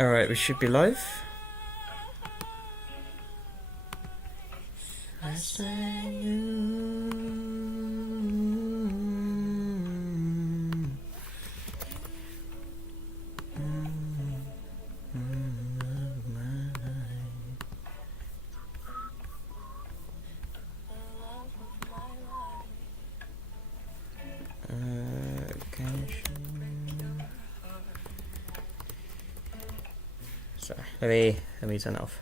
Alright, we should be live. I say you. Sorry, let me turn it off.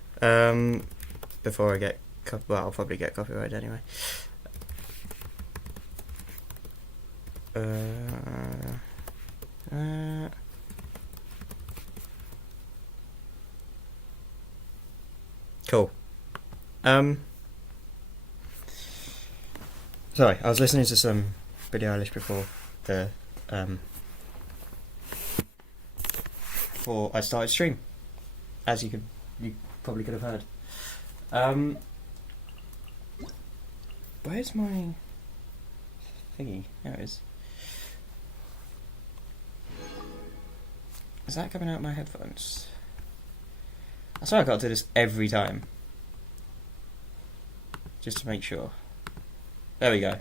Before I get well, I'll probably get copyright anyway. Cool. Sorry, I was listening to some Billie Eilish before I started stream, as you probably could have heard. Where's my thingy? There it is. Is that coming out of my headphones? I swear I gotta do this every time, just to make sure. There we go.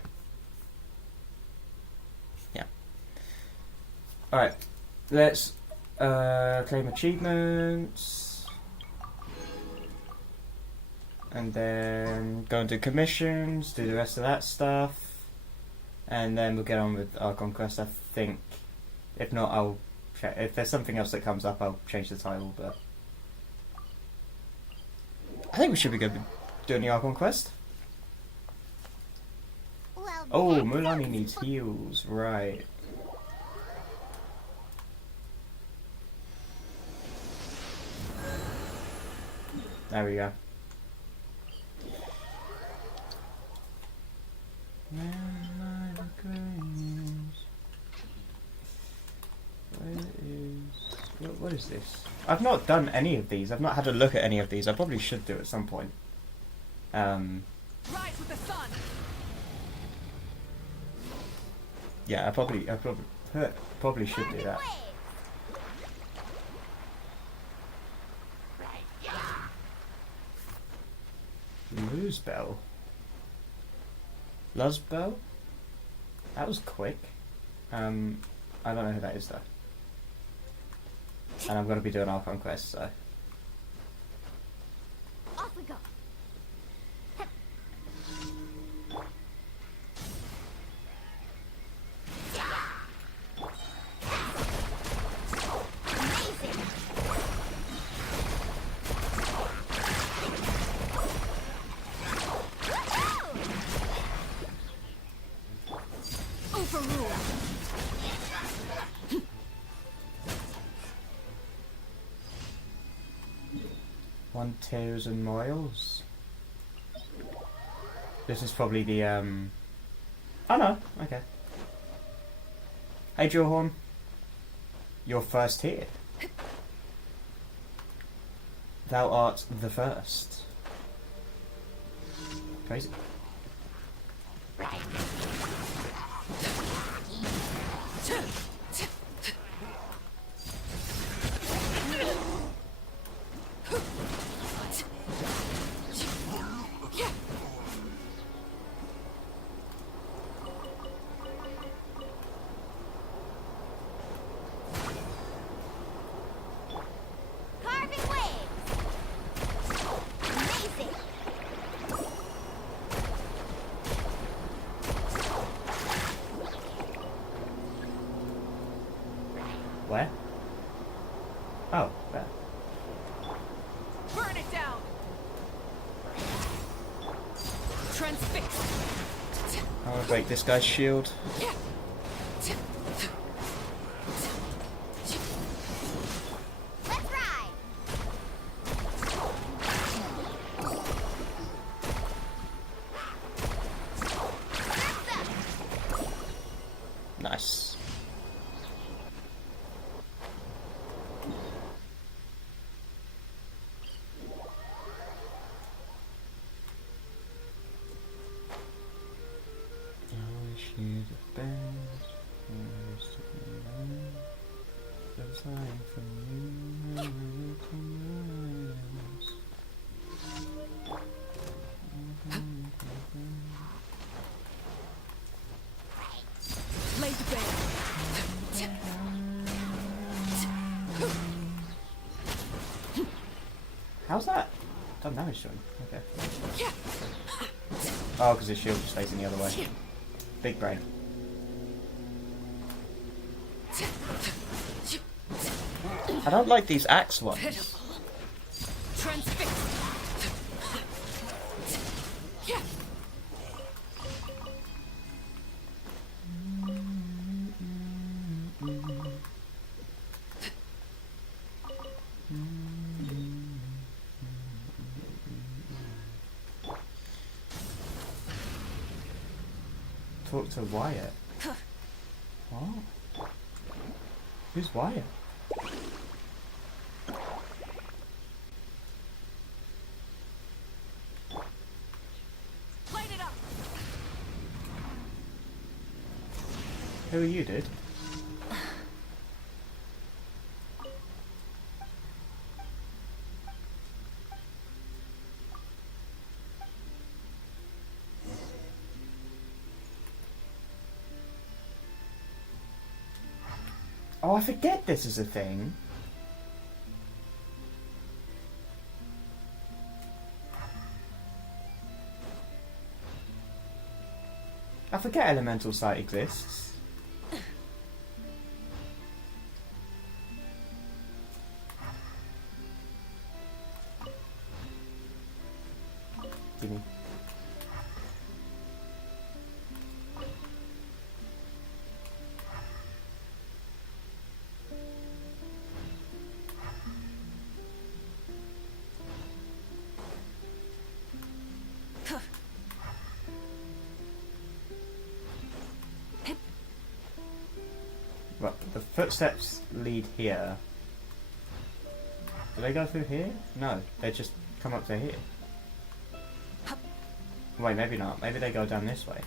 Yeah. Alright, let's claim achievements, and then go and do commissions, do the rest of that stuff, and then we'll get on with our conquest, I think. If not, I'll check. If there's something else that comes up, I'll change the title, but I think we should be good with doing the Archon quest. Oh, Mulani needs heals, right. There we go. What is this? I've not done any of these. I've not had a look at any of these. I probably should do at some point. Rise with the sun. Yeah, I probably should do that. Luzbel. Luzbel? That was quick. I don't know who that is though. And I'm going to be doing Archon quest, so. Off we go. Overrule. 1,000 miles. This is probably the oh no, okay. Hey Jawhorn. You're first here. Thou art the first. Crazy. Where? Oh, there. Burn it down. Transfix. I want to break this guy's shield. Let's ride. Nice. Should have been How's that? Done damage to him. Okay. Oh, because his shield just facing the other way. Big brain. I don't like these axe ones. Talk to Wyatt. What? Who's Wyatt? Light it up. Who are you, dude? Oh, I forget this is a thing. I forget Elemental Sight exists. Give me. Right, the footsteps lead here. Do they go through here? No, they just come up to here. Wait, maybe not. Maybe they go down this way.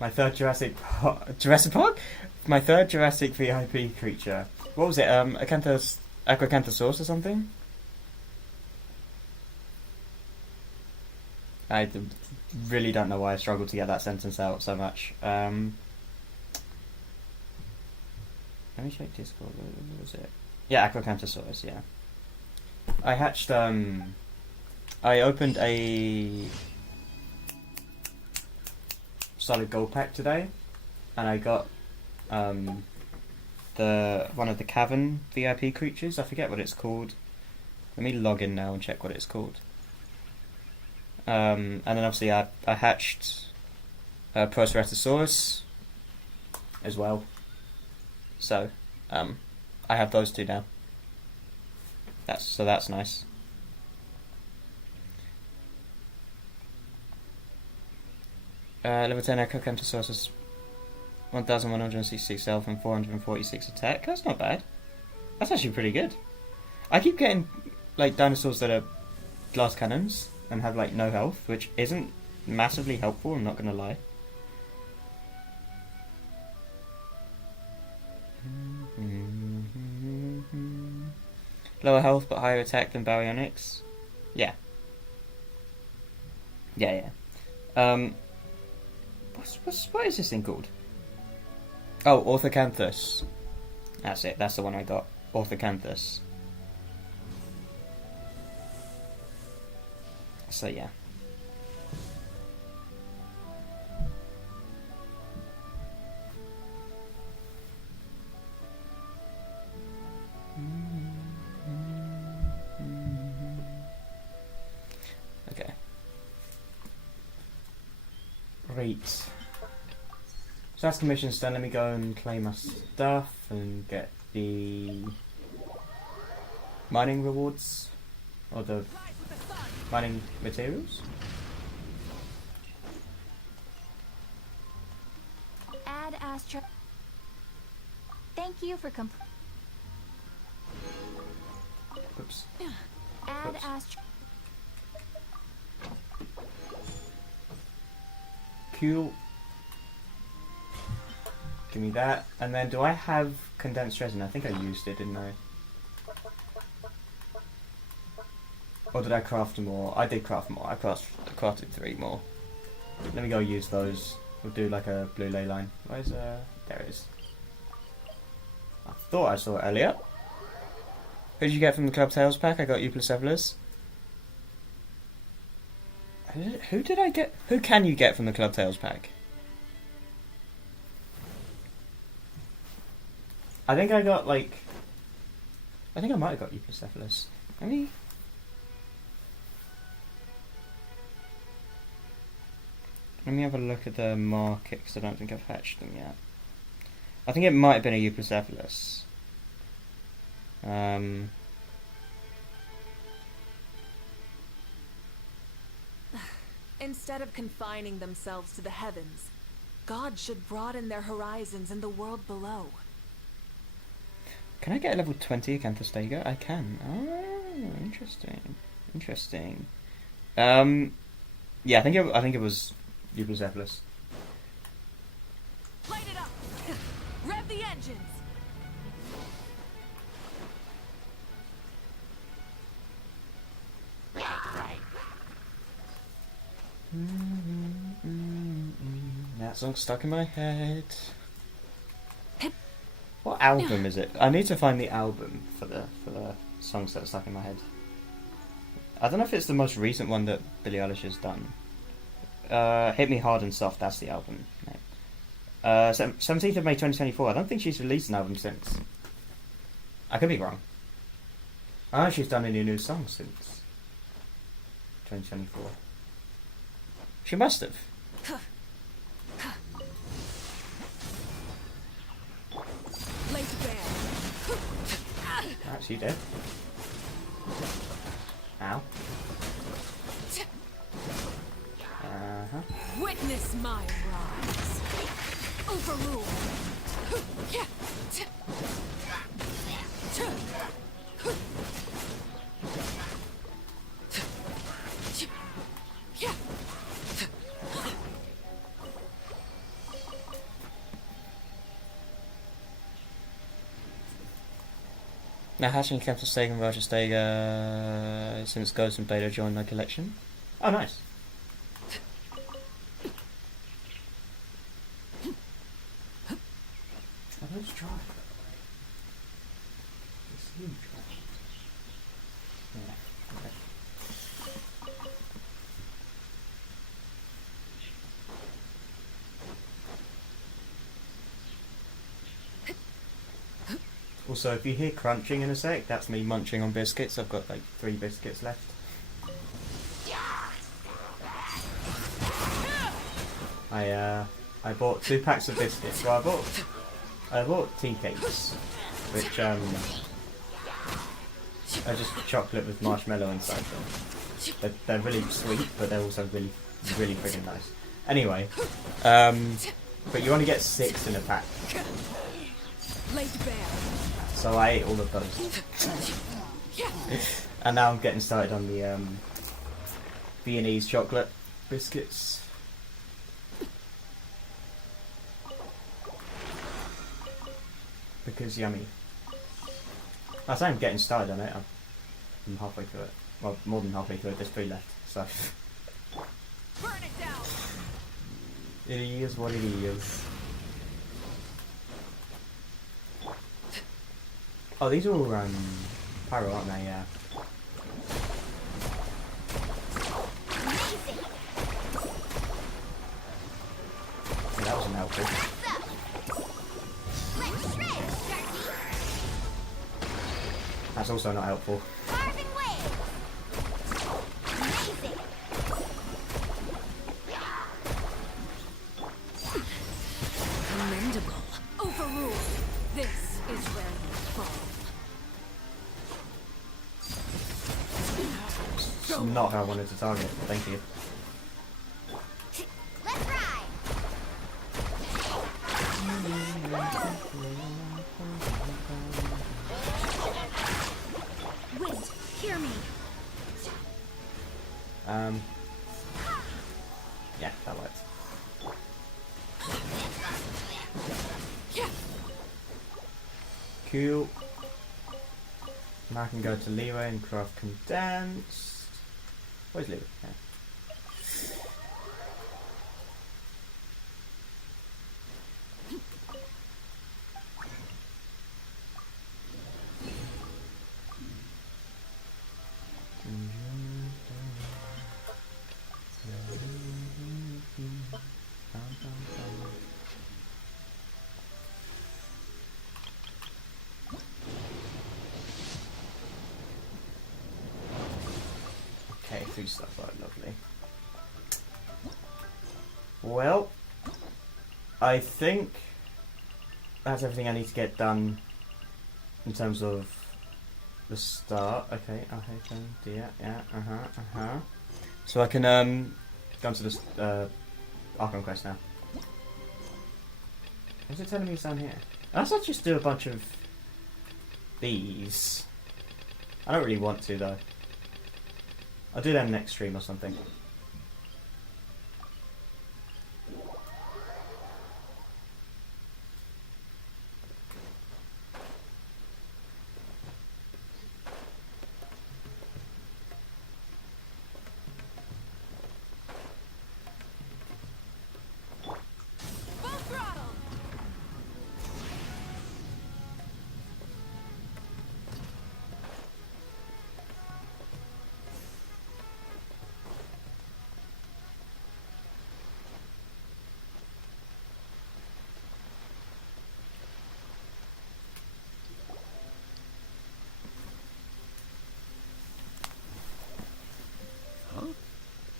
My third Jurassic Park? My third Jurassic VIP creature. What was it? Acrocanthosaurus or something? I really don't know why I struggled to get that sentence out so much. Let me check Discord. What was it? Yeah, Acrocanthosaurus, yeah. I hatched, I opened a solid gold pack today, and I got one of the cavern VIP creatures. I forget what it's called. Let me log in now and check what it's called. And then obviously I hatched Proceratosaurus as well. So I have those two now. That's nice. Level 10 Acrocanthosaurus is 1166 health and 446 attack. That's not bad. That's actually pretty good. I keep getting like dinosaurs that are glass cannons and have like no health, which isn't massively helpful, I'm not gonna lie. Lower health but higher attack than baryonyx. Yeah. Yeah. What is this thing called? Oh, Orthocanthus. That's it, that's the one I got. Orthocanthus. So yeah. Okay. Great. So that's the mission's done. Let me go and claim my stuff and get the mining rewards or the mining materials. Add Astra. Thank you for Oops. Add Oops. Astra. Cool. Give me that. And then do I have condensed resin? I think I used it, didn't I? Or did I craft more? I did craft more. I crafted 3 more. Let me go use those. We'll do like a blue ley line. Where's there it is. I thought I saw it earlier. Who did you get from the Club Tales pack? I got you plus Evelers. Who did I get? Who can you get from the Club Tales pack? I think I got like... I think I might have got you plus Evelers. Maybe... Let me have a look at the market, because I don't think I've hatched them yet. I think it might have been a Euprocephalus. Instead of confining themselves to the heavens, God should broaden their horizons in the world below. Can I get a level 20 Acanthostega? I can. Oh, interesting. Interesting. Yeah, I think it was Euprocephalus. Light it up! Rev the engines! That song's stuck in my head. What album is it? I need to find the album for the songs that are stuck in my head. I don't know if it's the most recent one that Billie Eilish has done. Hit Me Hard and Soft, that's the album. 17th of May 2024. I don't think she's released an album since. I could be wrong. I don't know if she's done any new songs since 2024. She must have. Alright, she did. Ow. Witness my rise. Overrule. Now hatching Captain Stega and Roger Stega since Ghost and Beta joined my collection. Oh, nice. Are those dry? It's huge. Yeah. Okay. Also, if you hear crunching in a sec, that's me munching on biscuits. I've got like 3 biscuits left. I bought 2 packs of biscuits. Well, I bought tea cakes, which are just chocolate with marshmallow inside them. They're really sweet, but they're also really, really friggin' nice. Anyway, but you only get 6 in a pack. So I ate all of those. And now I'm getting started on the Viennese chocolate biscuits. Because yummy. I say I'm getting started on it. I'm halfway through it. Well, more than halfway through it. There's 3 left. So Burn it down. It is what it is. Oh, these are all pyro, aren't they? Yeah. Yeah, that wasn't helpful. That's also not helpful. Commendable. Overruled. This is where not how I wanted to target. Thank you. Let's ride. Wait, hear me. Yeah, that works. Cool. Now I can go to Leeway and craft condensed. Where's Leeway? Yeah. Okay, food stuff, right, lovely. Well, I think that's everything I need to get done in terms of the start. Okay, yeah. So I can go on to this Archon quest now. Is it telling me it's down here? Let's not just do a bunch of these. I don't really want to though. I'll do them next stream or something.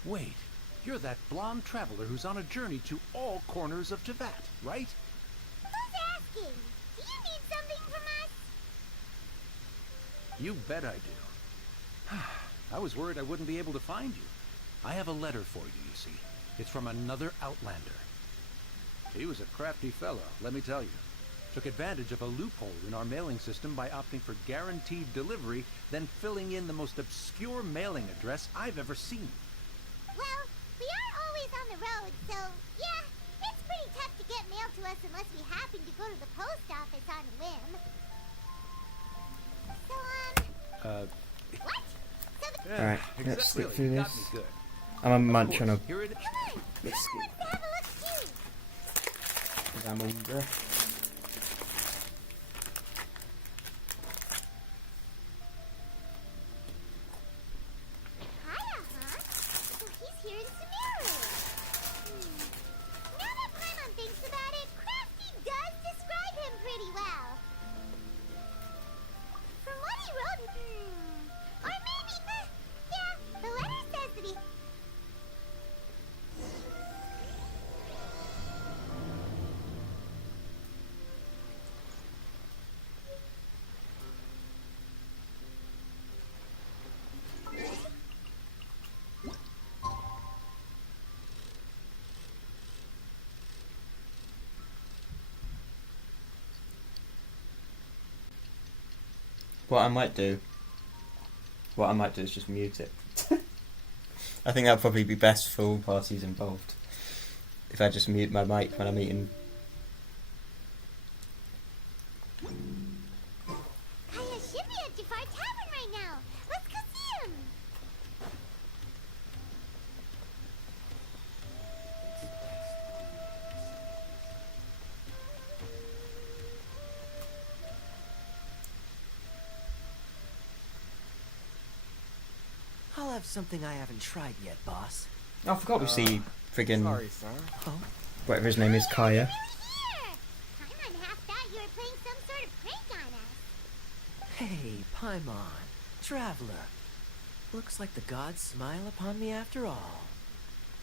Wait, you're that blonde traveler who's on a journey to all corners of Teyvat, right? Who's asking? Do you need something from us? You bet I do. I was worried I wouldn't be able to find you. I have a letter for you see. It's from another Outlander. He was a crafty fellow, let me tell you. Took advantage of a loophole in our mailing system by opting for guaranteed delivery, then filling in the most obscure mailing address I've ever seen. Well, we aren't always on the road, so yeah, it's pretty tough to get mail to us unless we happen to go to the post office on a whim. So, what? So the Alright, let's exactly. skip through You got this. me good. I'm a Of munch on a course, here it is. Come on, Let's Hannah wants to have a look too. I'm hungry. Hiya, huh? So he's here in Sumeru. Now that Paimon thinks about it, Crafty does describe him pretty well. From what he wrote, or maybe, yeah, the letter says that he... What I might do is just mute it. I think that'd probably be best for all parties involved. If I just mute my mic when I'm eating. Kaya should be at Jafar Tavern right now. Let's go see him. I'll have something I haven't tried yet, boss. I forgot we see friggin' Sorry, sir. Oh, whatever his name is, Kaya. Here. Paimon half thought you were playing some sort of prank on us. hey, Paimon, traveler. Looks like the gods smile upon me after all.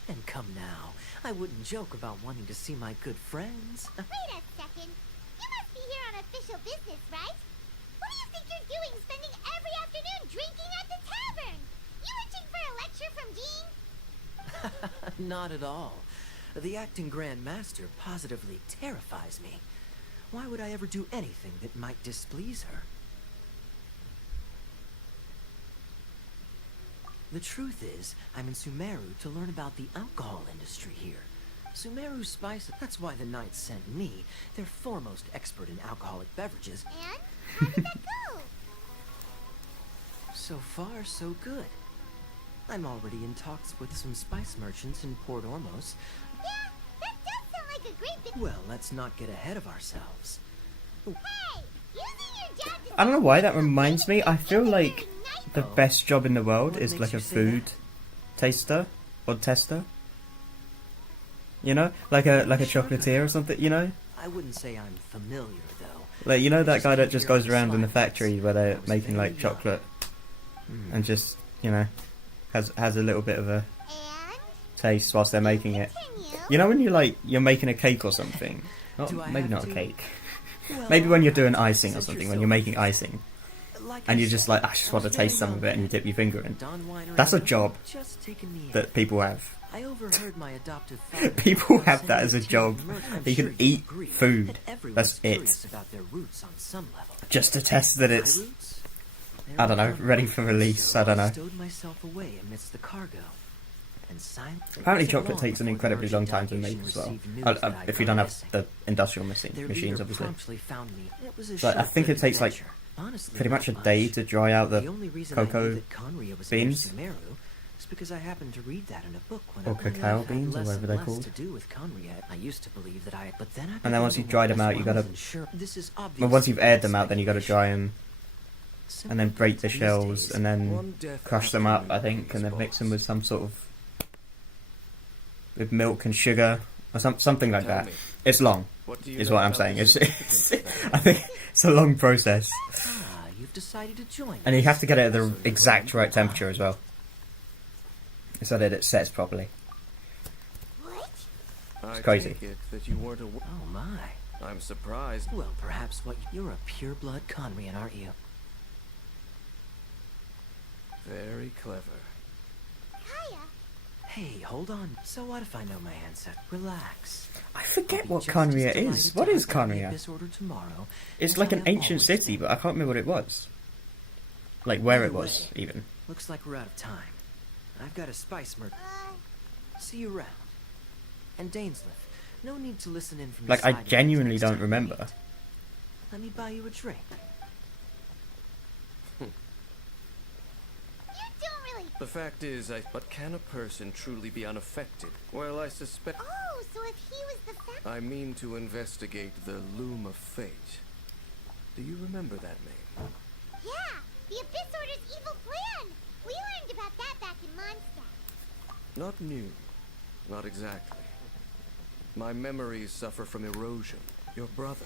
And come now, I wouldn't joke about wanting to see my good friends. Wait a second. You must be here on official business, right? What do you think you're doing spending every afternoon drinking at the tavern? You you itching for a lecture from Jean? Not at all. The acting Grand Master positively terrifies me. Why would I ever do anything that might displease her? The truth is, I'm in Sumeru to learn about the alcohol industry here. Sumeru Spice, that's why the Knights sent me, their foremost expert in alcoholic beverages. And how did that go? So far, so good. I'm already in talks with some spice merchants in Port Ormos. Yeah, that does sound like a great bit. Well, let's not get ahead of ourselves. Hey, using your dad to I don't know why that reminds me. I feel like the Oh. best job in the world What is makes like you a say food that? taster or tester. You know, like a chocolatier or something. You know, I wouldn't say I'm familiar, though. like you know that Just guy that keep just hearing goes around in the slides. factory where I they're was making very like young. chocolate Hmm. and just has a little bit of a And taste whilst they're making it. continue. You know when you're making a cake or something. Not, Do I maybe have not a to? cake. Well, Maybe when you're doing icing or since something. you're When so you're making interested. icing Like and I you're just said, like, I just want to was taste very some of young it, and you then. dip your finger in. Don Weiner That's a and job just taking me in. that people have. I overheard my adoptive father. People once have saying that as a to job. Merc, I'm You can sure eat agree food. that everyone's That's it. curious about their roots on some level. Just to test that My it's, roots? I don't know, They were ready for release. so I don't know. stowed myself away amidst the cargo. And Apparently chocolate takes an incredibly long time to make as well. If you don't have the industrial machines, obviously. But I think it takes, like, pretty much a day to dry out the cocoa beans. Because I happened to read that in a book when Or I cacao had beans, or less whatever and they're less called. to do with Conriad. I used to believe that I, but then I And then once began you've to dried them wonder, out, you so I gotta- wasn't sure. This is But once you've aired them obviously out, then you got to dry them and then break the shells and then crush them up, I think, and then mix them with some sort of with milk and sugar or something like that. It's long, is what I'm saying. It's I think it's a long process, Ah, you've decided to join and you us. have to get it at the exact right temperature as well, so that it sets properly. What? It's crazy. That you weren't aware. Oh my. I'm surprised. Well, perhaps you're a pure-blood Conrian, aren't you? Very clever. Kaya? Hey, hold on. So what if I know my answer? Relax. I I'll forget be what just as Conria delighted is. to What is hunt down the Conria? Abyss Order tomorrow It's as like I an have ancient always city, been. but I can't remember what it was. Like where it Either was, way. even. Looks like we're out of time. I've got a spice merc. See you around. And Dainsliff, no need to listen in from the Like, I side genuinely next don't time we remember. meet. Let me buy you a drink. You don't really. The fact is, but can a person truly be unaffected? Well, I suspect. Oh, so if he was the I mean to investigate the Loom of Fate. Do you remember that name? Yeah, the Abyss Order's evil plan. We learned about that back in Mondstadt. Not new. Not exactly. My memories suffer from erosion. Your brother.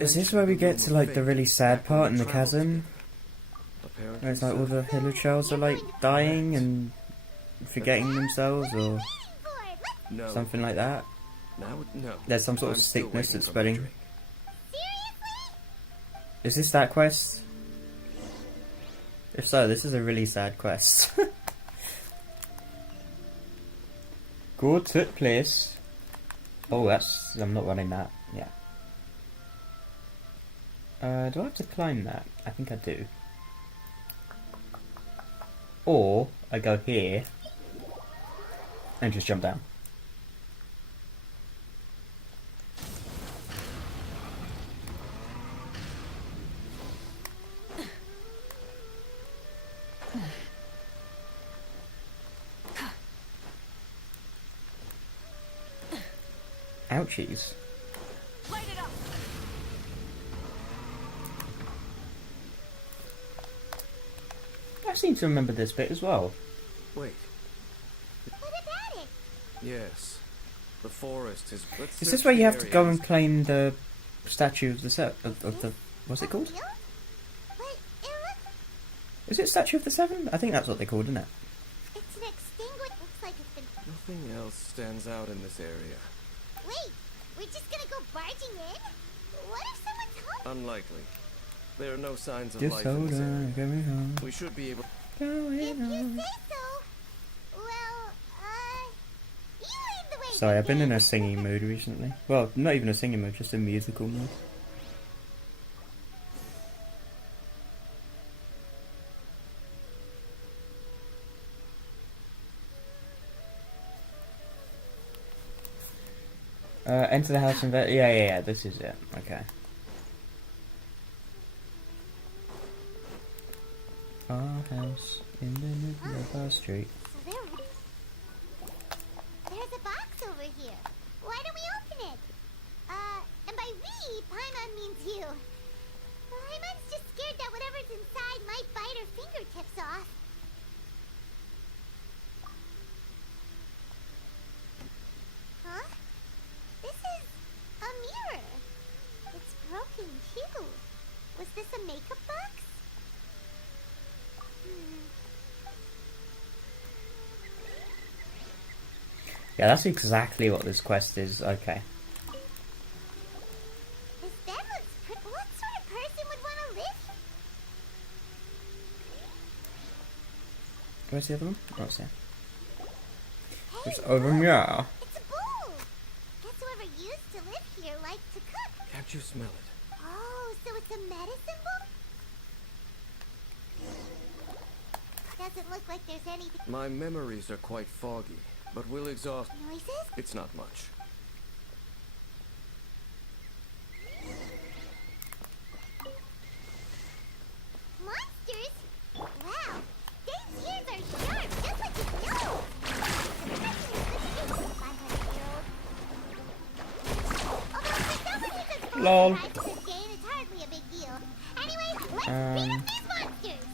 Is this where we get to like the really sad part in the chasm? Apparently Where it's like all so. the Hillachels are like dying and forgetting themselves or Waiting for it. Let's No. something like that? No. There's some sort of I'm still sickness waiting that's for my spreading. drink. seriously? Is this that quest? If so, this is a really sad quest. Go to place. Oh, that's... I'm not running that. Yeah. Do I have to climb that? I think I do. Or, I go here and just jump down. Ouchies. Light it up! I seem to remember this bit as well. Wait. What about it? Yes. The forest is. Let's Is search this where the you have to go areas. and claim the statue of the of the what's it called? Real? But it looks. Is it Statue of the Seven? I think that's what they called, isn't it? It's an extinguished. Looks like it's been. Nothing else stands out in this area. Wait, we're just gonna go barging in? What if someone's home? Unlikely. There are no signs of Just life in hold this on, area. get me home. We should be able. If you say so. Well, you lead the way. Sorry, I've been in a Dain. singing mood recently. Well, not even a singing mood, just a musical mood. Enter the house and yeah, this is it. Okay. Our house in the middle of our street. So there's a box over here. Why don't we open it? And by we, Paimon means you. Paimon's just scared that whatever's inside might bite her fingertips off. Huh? This is a mirror. It's broken too. Was this a makeup box? Yeah, that's exactly what this quest is. Okay. This bed looks pretty. What sort of person would want to live here? Where's the other one? Oh, it's here. Hey, It's over look, here. it's a bowl. Guess whoever used to live here liked to cook. Can't you smell it? Oh, so it's a medicine bowl? Doesn't look like there's anything. My memories are quite foggy, but we'll exhaust. Noises? It's not much. Monsters? Wow. Dane's ears are sharp, just like his nose. Surprisingly good for a 500-year-old. Although for somebody that's Lol. to Dane, it's hardly a big deal. Anyway, let's beat up these monsters.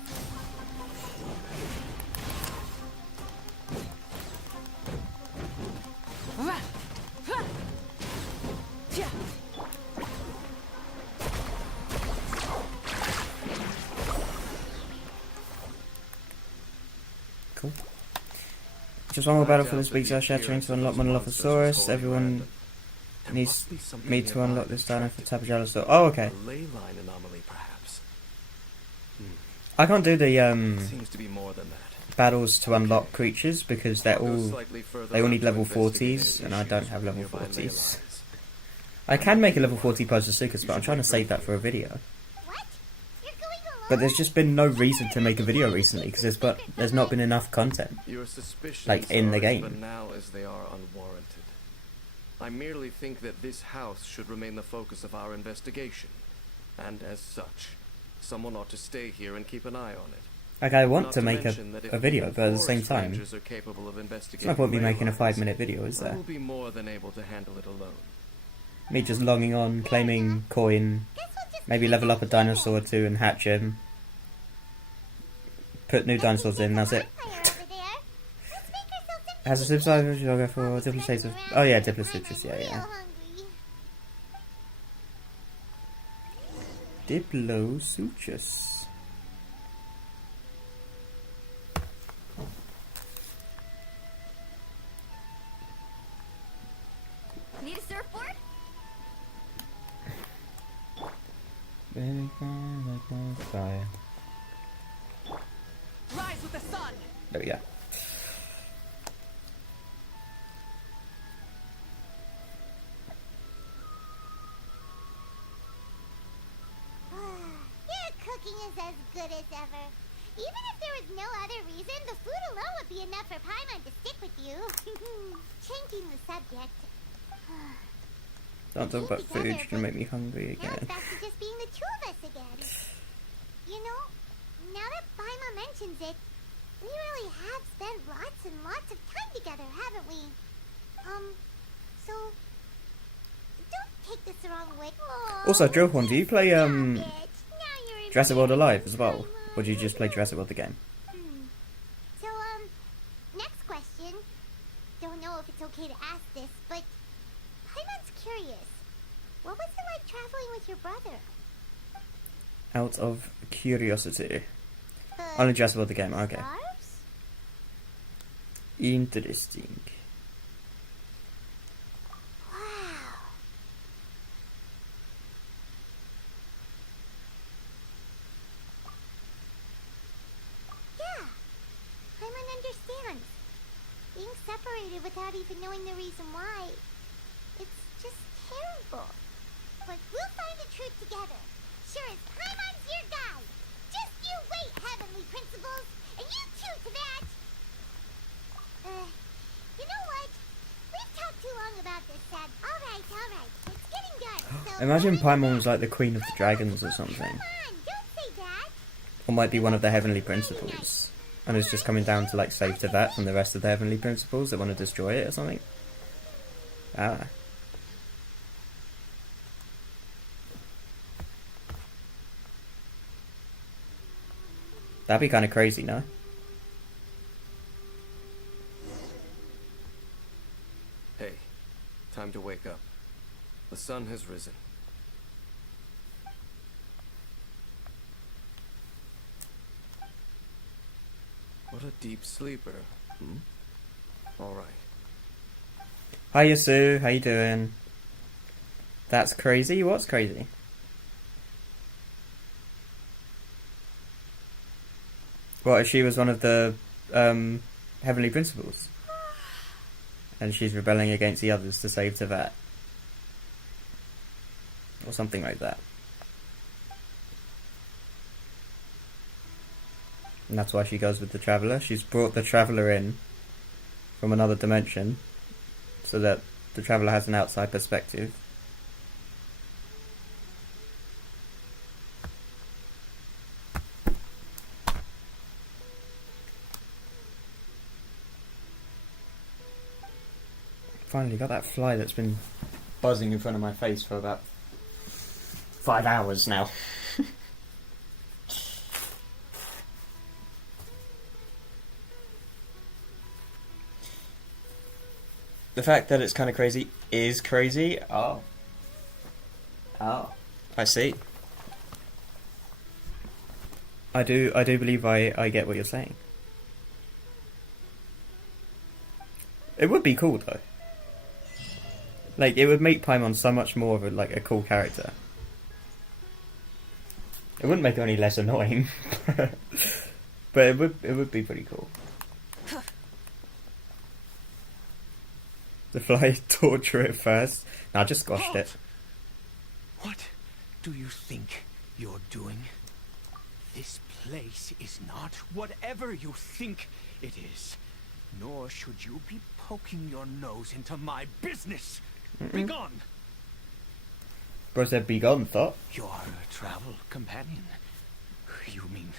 Cool. Just one more battle for this week's Earth Shattering to unlock Monolophosaurus. Everyone needs me to unlock this dino for Tapajalosaur. Oh, okay. A ley line anomaly, perhaps. I can't do the Seems to be more than that. battles to unlock creatures because they're Go all slightly further they all up need to level investigate 40s, any and I issues don't have with level nearby ley 40s. lines. I can make a level 40 Pozosukas, but I'm trying to save that for a video. What? You're going alone? But there's just been no reason to make a video recently because there's not been enough content. Your suspicions Like, in the are game. as banal as they are unwarranted. I merely think that this house should remain the focus of our investigation, and as such, someone ought to stay here and keep an eye on it. Like, I want Not to make mention that if a video, even but at the same forest time, rangers are capable of there's investigating no point me ley making a lines, 5-minute video, is I there? will be more than able to handle it alone. Me just logging on, claiming coin, Guess we'll just maybe level up a dinosaur or two and hatch him, put new dinosaurs in, that's it. Has a superstar should I go for Diplosaurus? Oh yeah, Diplosaurus, yeah. Diplosaurus. Need a surfboard? Baby, fire like my fire. Rise with the sun! There we go. Your cooking is as good as ever. Even if there was no other reason, the food alone would be enough for Paimon to stick with you. Changing the subject. Don't talk about food, you're gonna make me hungry Now again. it's back to just being the two of us again. You know, now that Paimon mentions it, we really have spent lots and lots of time together, haven't we? So don't take this the wrong way. Also, Drillhorn, do you play Stop it. Now you're Jurassic World embarrassing Alive as well? Paimon. Or do you just play Jurassic World the game? So, next question. Don't know if it's okay to ask this, but Paimon's curious. What was it like traveling with your brother? Out of curiosity. The Only Jurassic World the game, okay. stars? Interesting. Wow. Yeah, without even knowing the reason why. It's just terrible. But we'll find the truth together. Sure as Paimon's your guy. Just you wait, Heavenly Principles. And you too to that. You know what? We've talked too long about this, Sad. Alright. It's getting dark, so... Imagine Paimon was like the Queen of the Dragons or something. Come on, don't say that. Or might be one of the Heavenly Principles. And it's just coming down to like save Teyvat from the rest of the Heavenly Principles that want to destroy it or something. Ah. That'd be kind of crazy, no? Hey, time to wake up. The sun has risen. What a deep sleeper. Alright. Hi Yasu, how you doing? That's crazy? What's crazy? What, if she was one of the Heavenly Principles? And she's rebelling against the others to save Teyvat? Or something like that. And that's why she goes with the Traveller. She's brought the Traveller in from another dimension so that the Traveller has an outside perspective. Finally got that fly that's been buzzing in front of my face for about 5 hours now. The fact that it's kind of crazy is crazy. Oh, I see. I do believe I get what you're saying. It would be cool though. Like, it would make Paimon so much more of a cool character. It wouldn't make her any less annoying, but it would be pretty cool. The fly torture it first. No, I just squashed it. What do you think you're doing? This place is not whatever you think it is. Nor should you be poking your nose into my business. Be gone. Bro said be gone, thought. You're a travel companion. You mean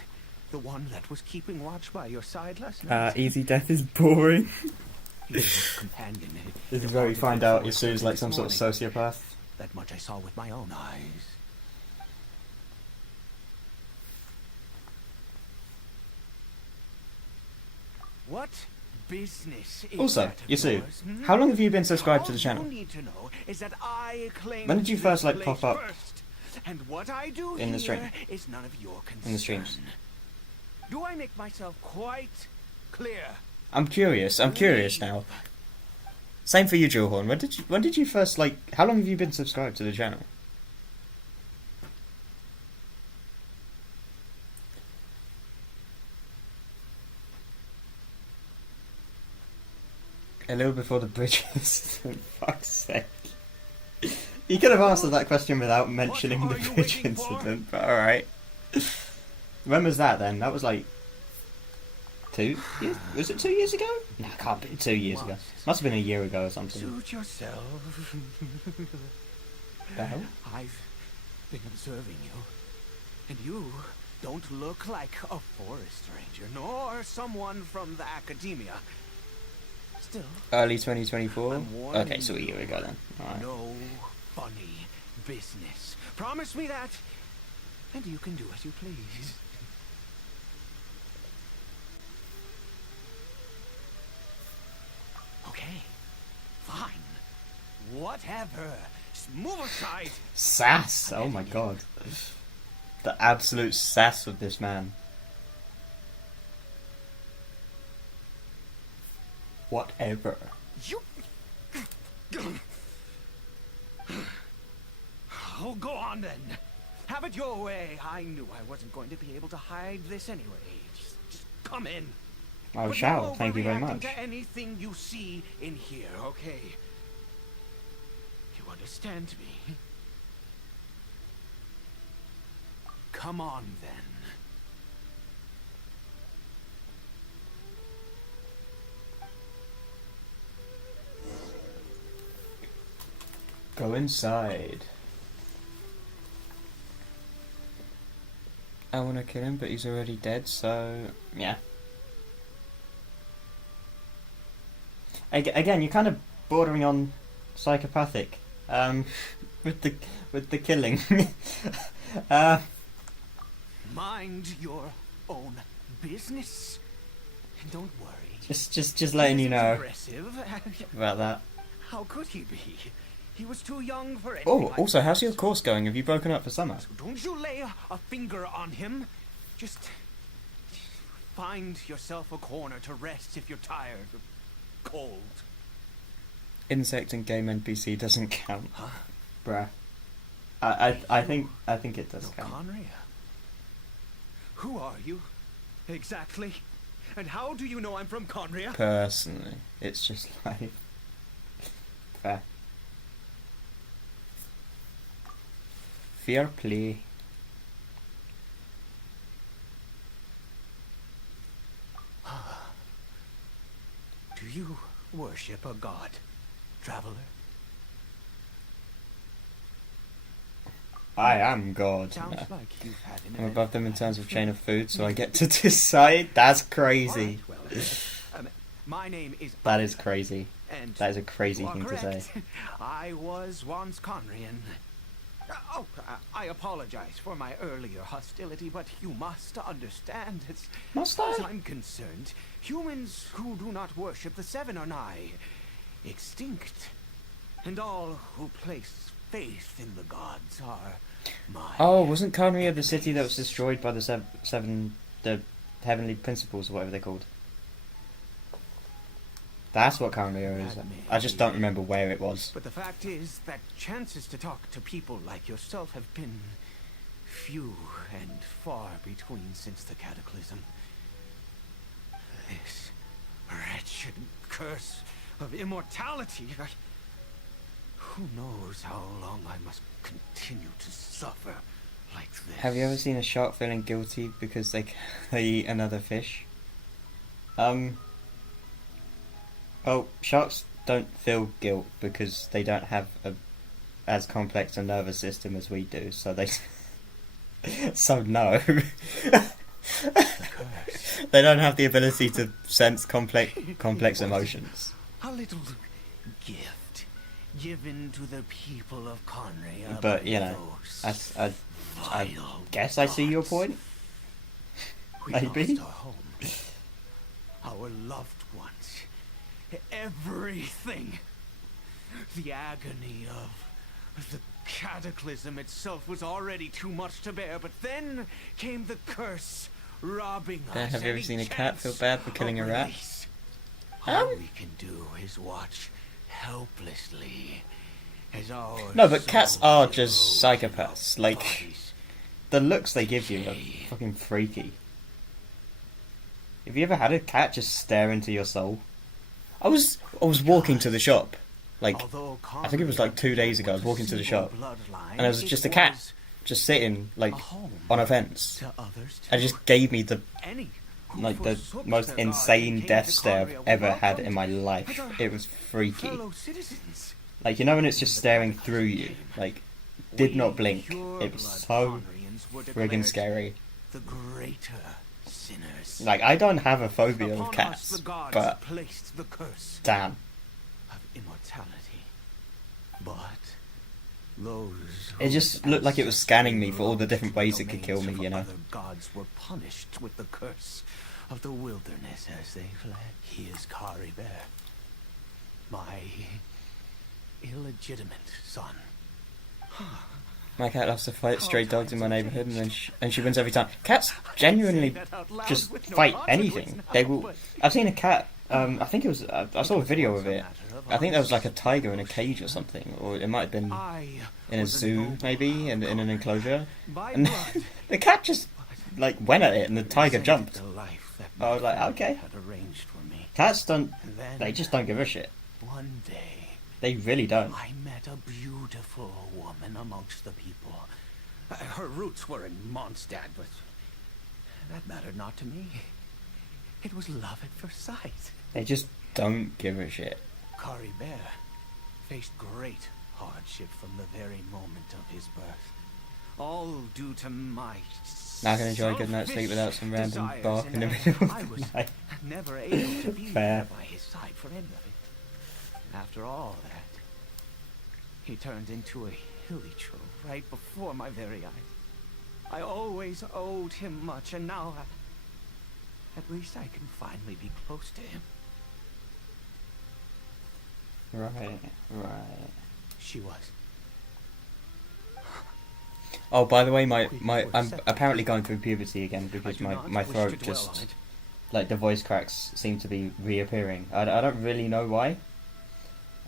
the one that was keeping watch by your side last night? Easy death is boring. Your companion. This is where we find out Yasuo's like some sort of sociopath. That much I saw with my own eyes. What business is Also, that of Yasu, yours, how long have you been subscribed to the All channel? you need to know is that I claim When did you this first like place pop up first, and what I do in the stream? here is none of your concern. In the streams? Do I make myself quite clear? I'm curious now. Same for you, Jewelhorn. When did you first how long have you been subscribed to the channel? A little before the bridges. For fuck's sake. You could have answered that question without mentioning the bridge incident, but alright. When was that then? That was 2 years? Was it 2 years ago? No, it can't be 2 years ago. Must have been a year ago or something. Suit yourself. The hell? I've been observing you, and you don't look like a forest ranger, nor someone from the academia. Still, Early 2024? I'm warning Okay, so a year ago then. Alright. no funny business. Promise me that, and you can do as you please. Okay, fine. Whatever. Just move aside. Sass! Oh my god. The absolute sass of this man. Whatever. You. Oh, go on then. Have it your way. I knew I wasn't going to be able to hide this anyway. Just come in. I But shall. no Thank you very overreacting much. to anything you see in here, okay? You understand me? Come on, then. Go inside. I want to kill him, but he's already dead, so yeah. Again, you're kind of bordering on psychopathic, with the killing. Mind your own business. And don't worry. just letting you know Aggressive. about that. How could he be? He was too young for anything. Oh, like also, how's that. your course going? Have you broken up for summer? So don't you lay a finger on him. Just find yourself a corner to rest if you're tired or cold. Insect and game NPC doesn't count, Huh? bruh. I think it does No, count. Conria. Who are you? Exactly. And how do you know I'm from Conria? Personally, it's just like, bruh. Fair play. Do you worship a god, traveler? I am God. Sounds No. like you've had an I'm above them in eventful terms of life. chain of food, so I get to decide. That's crazy. All right, well, my name is. That is crazy. And That is a crazy you are thing to say. correct. I was once Conrian. I apologize for my earlier hostility, but you must understand, as Must far as I? I'm concerned, humans who do not worship the Seven are nigh extinct, and all who place faith in the gods are my. Oh, wasn't Conria the city that was destroyed by the the heavenly principles, or whatever they're called? That's what Conria is. I just don't remember where it was. But the fact is that chances to talk to people like yourself have been few and far between since the cataclysm. This wretched curse of immortality. Who knows how long I must continue to suffer like this? Have you ever seen a shark feeling guilty because they eat another fish? Oh, sharks don't feel guilt because they don't have as complex a nervous system as we do, so they. So no. They don't have the ability to sense complex emotions. A little gift given to the people of Conria. But by you know, those I vile guess I see your gods. point. We Maybe. lost our home, our loved ones, everything. The agony of the cataclysm itself was already too much to bear, but then came the curse, robbing us. Have you ever any seen a cat chance feel bad for killing of a rat? release. All we can do is watch helplessly as our No, but cats souls are just erode psychopaths. in our Like, bodies. the looks they give you are fucking freaky. Have you ever had a cat just stare into your soul? I was walking to the shop, like, Although I think it was like 2 days ago. I was walking to the shop, and there was just a cat just sitting like on a fence. to others And it just gave me the any who like the forsook most their God insane and came death to stare I've Conria were ever had welcomed in my as life. our It was freaky. fellow citizens. Like, you know when it's just staring through you, like, did not blink. We It was pure-blood so Conrians were friggin' declared scary. The greater sinners. Like, I don't have a phobia of Upon us cats, the gods but placed the curse damn. of immortality. But those It just looked like it was scanning me for all the different ways it could kill me, domains you of know. Other gods were punished with the curse of the wilderness as they fled. He is Kari Bear, my illegitimate son. My cat loves to fight stray dogs in my neighbourhood, and then she wins every time. Cats genuinely just fight anything. They will. I've seen a cat. I think it was. I saw a video of it. I think there was like a tiger in a cage or something, or it might have been in a zoo, maybe, in an enclosure. And the cat just like went at it, and the tiger jumped. The life that I was like, family okay. had arranged for me. Cats don't. And then They just don't give a shit. one day They really don't. I met a beautiful woman amongst the people. Her roots were in Mondstadt, but that mattered not to me. It was love at first sight. They just don't give a shit. Kari Bear faced great hardship from the very moment of his birth. All due to my Now I can enjoy a good night's sleep without some random bark in the middle I of was the night. never able to be Fair. there by his side for any of it. After all that, he turned into a hilly trove right before my very eyes. I always owed him much, and now at least I can finally be close to him. Right. She was. Oh, by the way, I'm apparently going through puberty again I because do not my wish to throat dwell on just, it. like, the voice cracks seem to be reappearing. I don't really know why.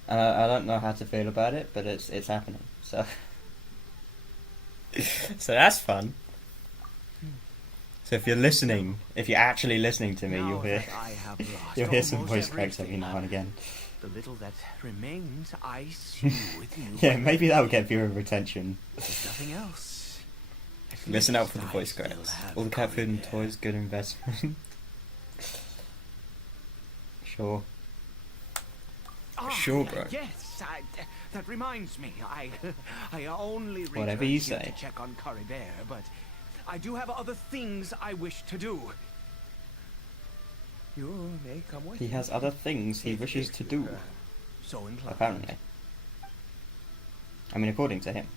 I don't know how to feel about it, but it's happening. So so that's fun. So if you're listening, if you're actually listening to me, Now you'll hear that I have lost you'll hear some almost voice cracks every everything, now and again. The little that remains, I see with you. Yeah, maybe that'll get viewer retention. There's nothing else. At Listen out least for the I voice still cracks. have All the cat food and Kari toys, good investment. Sure. Ah, Sure, bro. Yes, that reminds me. I only Whatever returned you here say. to check on Kari Bear, but I do have other things I wish to do. You may come with He me. has other things he If- wishes if to you're, do. So inclined. Apparently. I mean, according to him.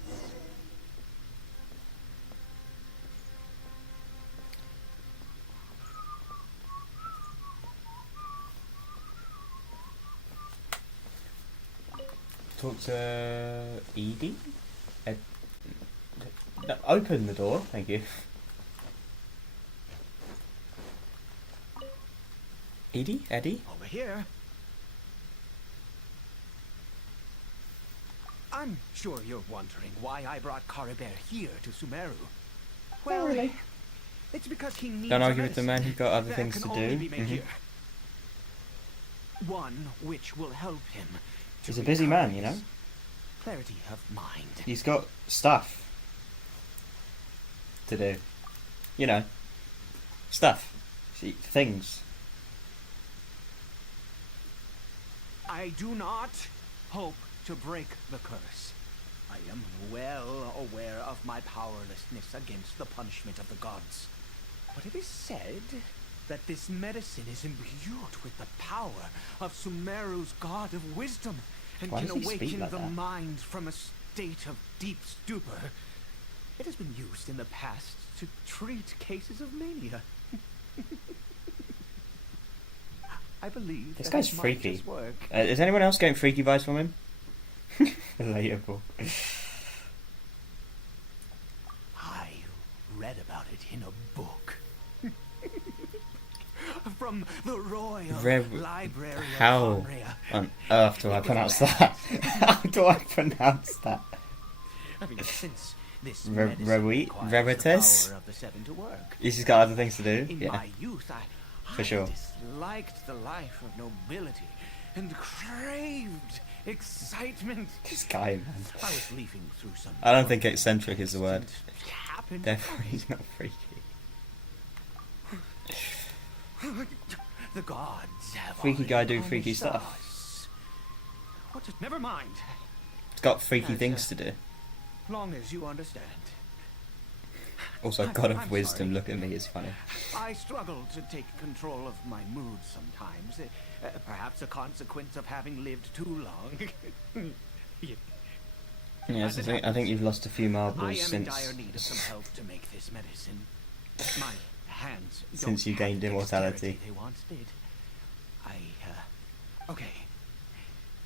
Talk to Edie? No, open the door, thank you. Edie? Eddie? Over here. I'm sure you're wondering why I brought Kari Bear here to Sumeru. Well, really. it's because he needs Don't a argue with the man medicine who's got other that things can to only do. be made Mhm. here. One which will help him. to He's a busy man, you recover know? his clarity of mind. He's got stuff to do. You know. Stuff. See, things. I do not hope to break the curse. I am well aware of my powerlessness against the punishment of the gods. But it is said that this medicine is imbued with the power of Sumeru's god of wisdom and Why can does he speak awaken like the that? mind from a state of deep stupor. It has been used in the past to treat cases of mania. I believe This that guy's it might freaky. just work. Is anyone else getting freaky vibes from him? Relatable. I read about it in a book. From the Royal Library How of Conria. on earth do I pronounce that? How do I pronounce that? I mean, since this Re- medicine Rewe- requires Rewetes? the power of the seven to work. He's just got other things to do. In Yeah. my youth, For sure. disliked the life of nobility and craved excitement. This guy, man. I was leafing through some. I don't think eccentric is the word. and happened Definitely he's not freaky. The gods have Freaky guy do already freaky promised stuff. us. What? Never mind. It's got freaky As, things to do. Long as you understand. Also, I'm- God of I'm Wisdom, sorry. look at me, is funny. I struggle to take control of my mood sometimes. Perhaps a consequence of having lived too long. Yes, I think you've lost a few I marbles am in dire need of since some help to make this medicine. My hands Since don't you gained have the immortality. dexterity they once did. Okay.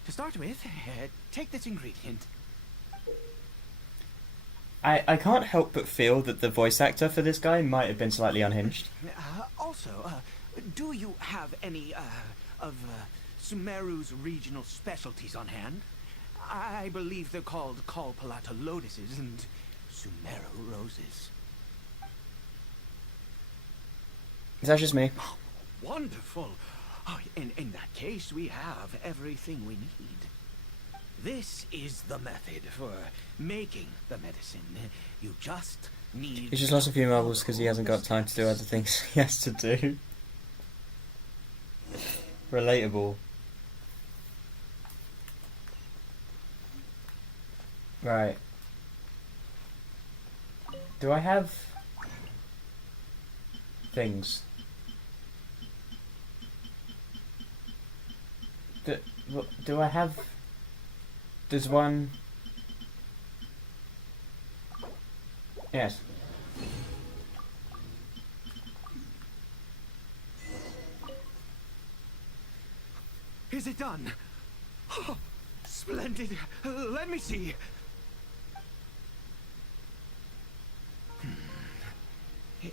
To start with, take this ingredient. I can't help but feel that the voice actor for this guy might have been slightly unhinged. Also, do you have any of Sumeru's regional specialties on hand? I believe they're called Kalpalata lotuses and Sumeru roses. Is that just me? Wonderful. Oh, in that case, we have everything we need. This is the method for making the medicine. You just need... He's just lost a few marbles because he hasn't got time to do other things he has to do. Relatable. Right. Do I have things? Do I have... There's one... Yes. Is it done? Oh, splendid. Let me see.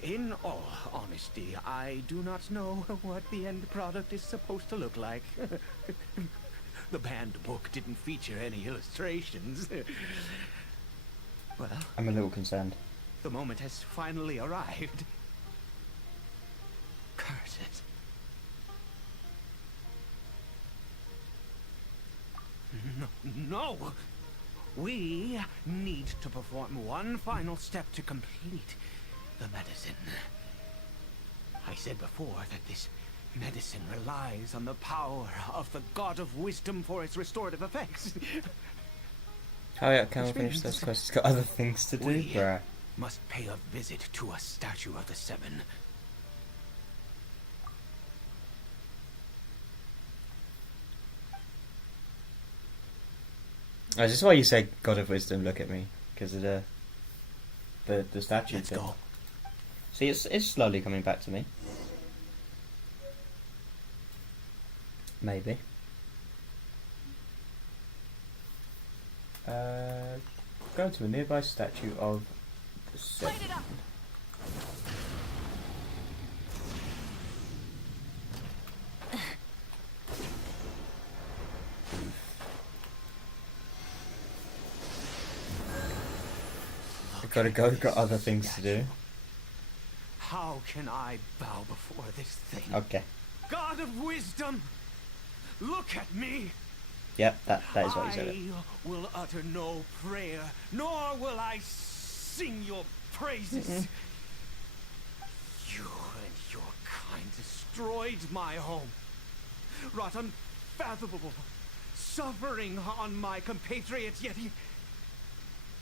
In all honesty, I do not know what the end product is supposed to look like. The banned book didn't feature any illustrations. Well, I'm a little concerned. the moment has finally arrived. Curse it. No! We need to perform one final step to complete the medicine. I said before that this medicine relies on the power of the God of Wisdom for its restorative effects. Hurry up, can we finish this quest? He's got other things to do, We bruh. must pay a visit to a statue of the Seven. Oh, is this why you said God of Wisdom, look at me? Because of the statue Let's thing. go. See, it's slowly coming back to me. Maybe. Go to a nearby statue of the Seven. Light it up. We've got to go, we've got other things to do. How can I bow before this thing? Okay. God of Wisdom, look at me. Yep, that is what he said. I will utter no prayer, nor will I sing your praises. You and your kind destroyed my home, wrought unfathomable suffering on my compatriots, yet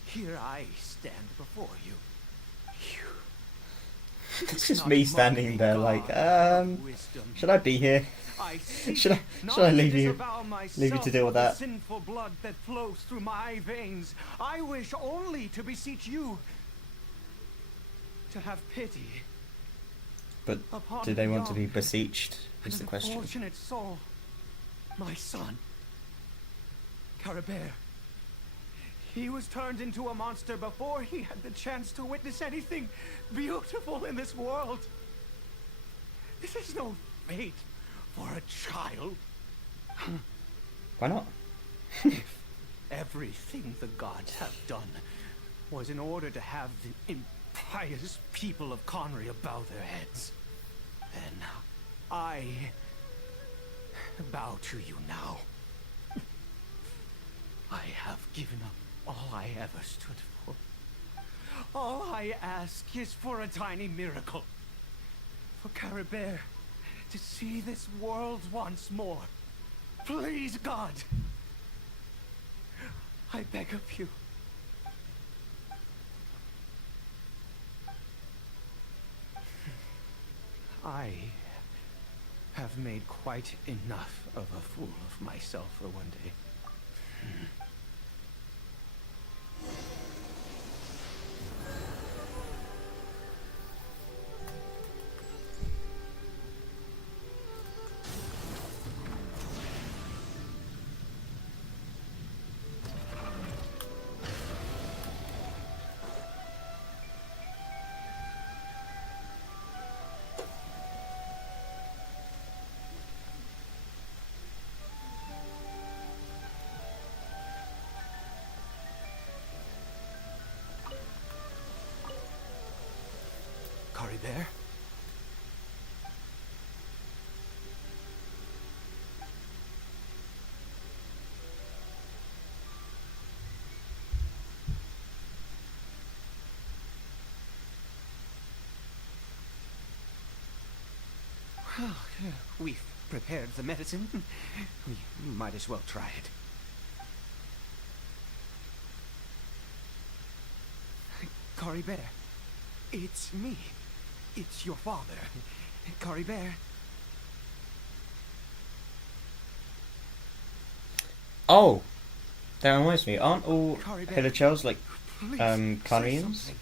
here I stand before you. It's just me standing there like, should I be here? Should I leave you to deal with that? The sinful blood that flows through my veins. I wish only to beseech you to have pity. But upon do they the want to be young besieged? and Is the question. unfortunate soul, my son, Caribert. He was turned into a monster before he had the chance to witness anything beautiful in this world. This is no fate for a child. Why not? If everything the gods have done was in order to have the impious people of Conria bow their heads, then I bow to you now. I have given up all I ever stood for. All I ask is for a tiny miracle. For Caribert to see this world once more. Please, God. I beg of you. I have made quite enough of a fool of myself for one day. Caribert? We've prepared the medicine. We might as well try it. Cory Bear, it's me. It's your father, Cory Bear. Oh, that reminds me. Aren't all Cory Bear, Hilichurls like please say Carnians? something.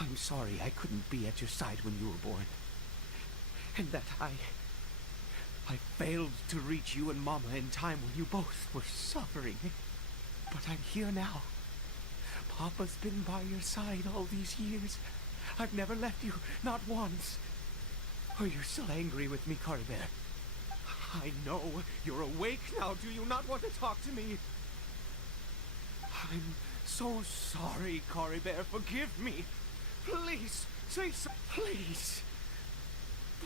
I'm sorry I couldn't be at your side when you were born. And that I failed to reach you and Mama in time when you both were suffering. But I'm here now. Papa's been by your side all these years. I've never left you, not once. Are you still angry with me, Cory Bear? I know you're awake now. Do you not want to talk to me? I'm so sorry, Cory Bear. Forgive me. Please, say so. Please.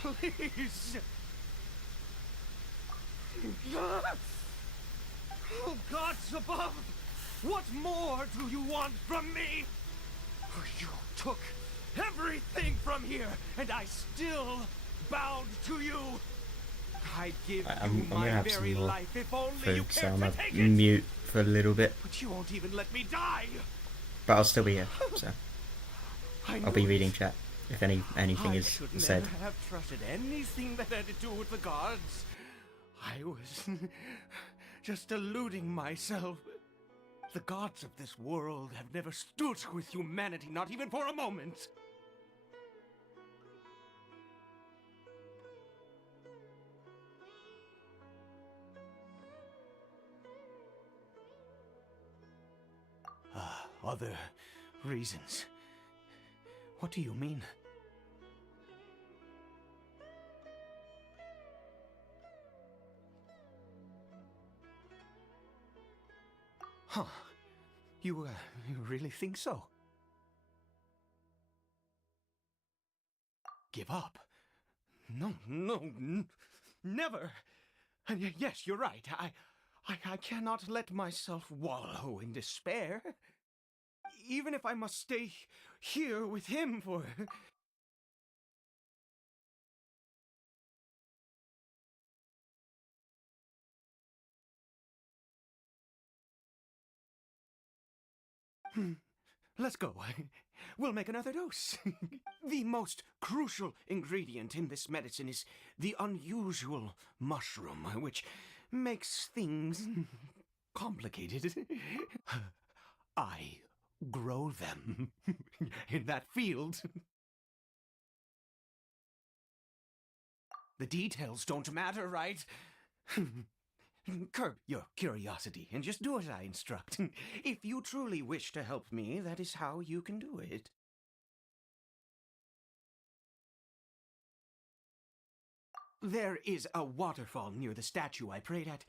Please. Oh, gods above! What more do you want from me? You took everything from here, and I still bowed to you. I'd give I'm you gonna my have some very more life if only you food, so cared I'm to gonna take it. mute for a little bit, But you won't even let me die. but I'll still be here. So I'll be knew reading it. chat if anything I is should said. never have trusted anything that had to do with the gods. I was just deluding myself. The gods of this world have never stood with humanity, not even for a moment. Other reasons. What do you mean? Huh. You really think so? Give up? No, never. And yes, you're right. I cannot let myself wallow in despair. Even if I must stay here with him for... Let's go. We'll make another dose. The most crucial ingredient in this medicine is the unusual mushroom, which makes things complicated. I grow them in that field. The details don't matter, right? Curb your curiosity and just do as I instruct. If you truly wish to help me, that is how you can do it. There is a waterfall near the statue I prayed at.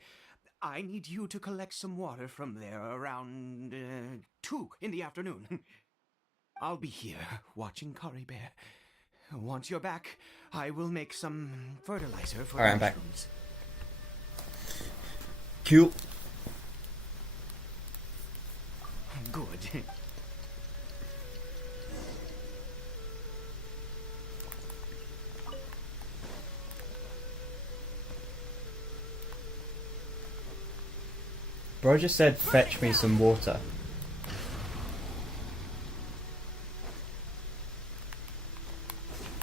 I need you to collect some water from there around 2 in the afternoon. I'll be here watching Cory Bear. Once you're back, I will make some fertilizer for Alright, I'm back. mushrooms. Cool. Good. Bro just said fetch me some water.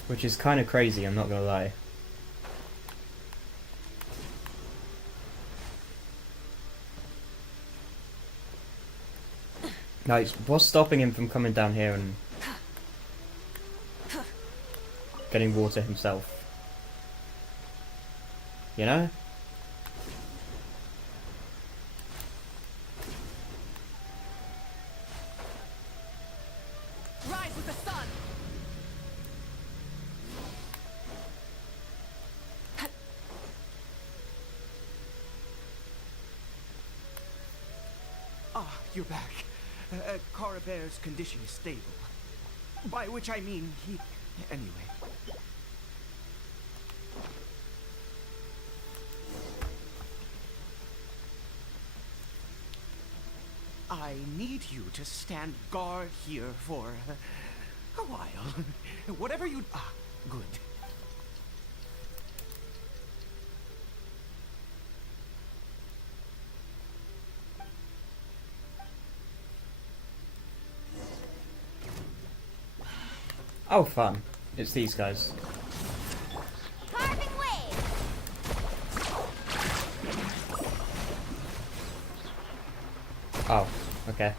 Which is kind of crazy, I'm not gonna lie. Like, what's stopping him from coming down here and getting water himself? You know? Rise with the sun! Ah, you're back. Cory Bear's condition is stable. By which I mean he... Anyway. I need you to stand guard here for A while. Whatever you... Ah, good. Oh, fun. It's these guys. Carving wave. Oh, okay.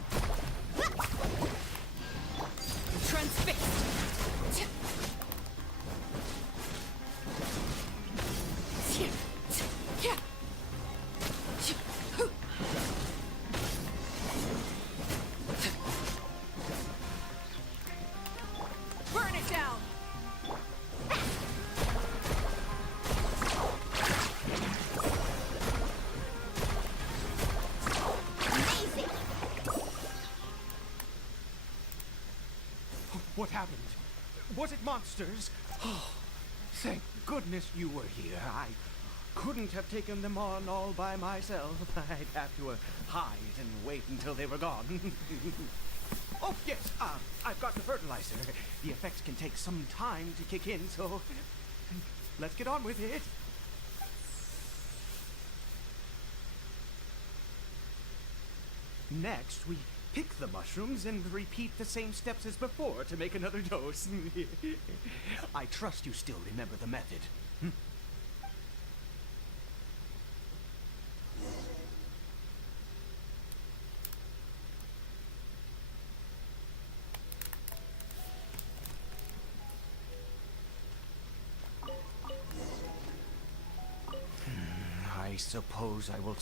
Transfixed. Burn it down. Amazing. What happened? Was it monsters? Oh, thank goodness you were here. I couldn't have taken them on all by myself. I'd have to hide and wait until they were gone. Oh, yes, I've got the fertilizer. The effects can take some time to kick in, so let's get on with it. Next, we pick the mushrooms and repeat the same steps as before to make another dose. I trust you still remember the method. I suppose I will...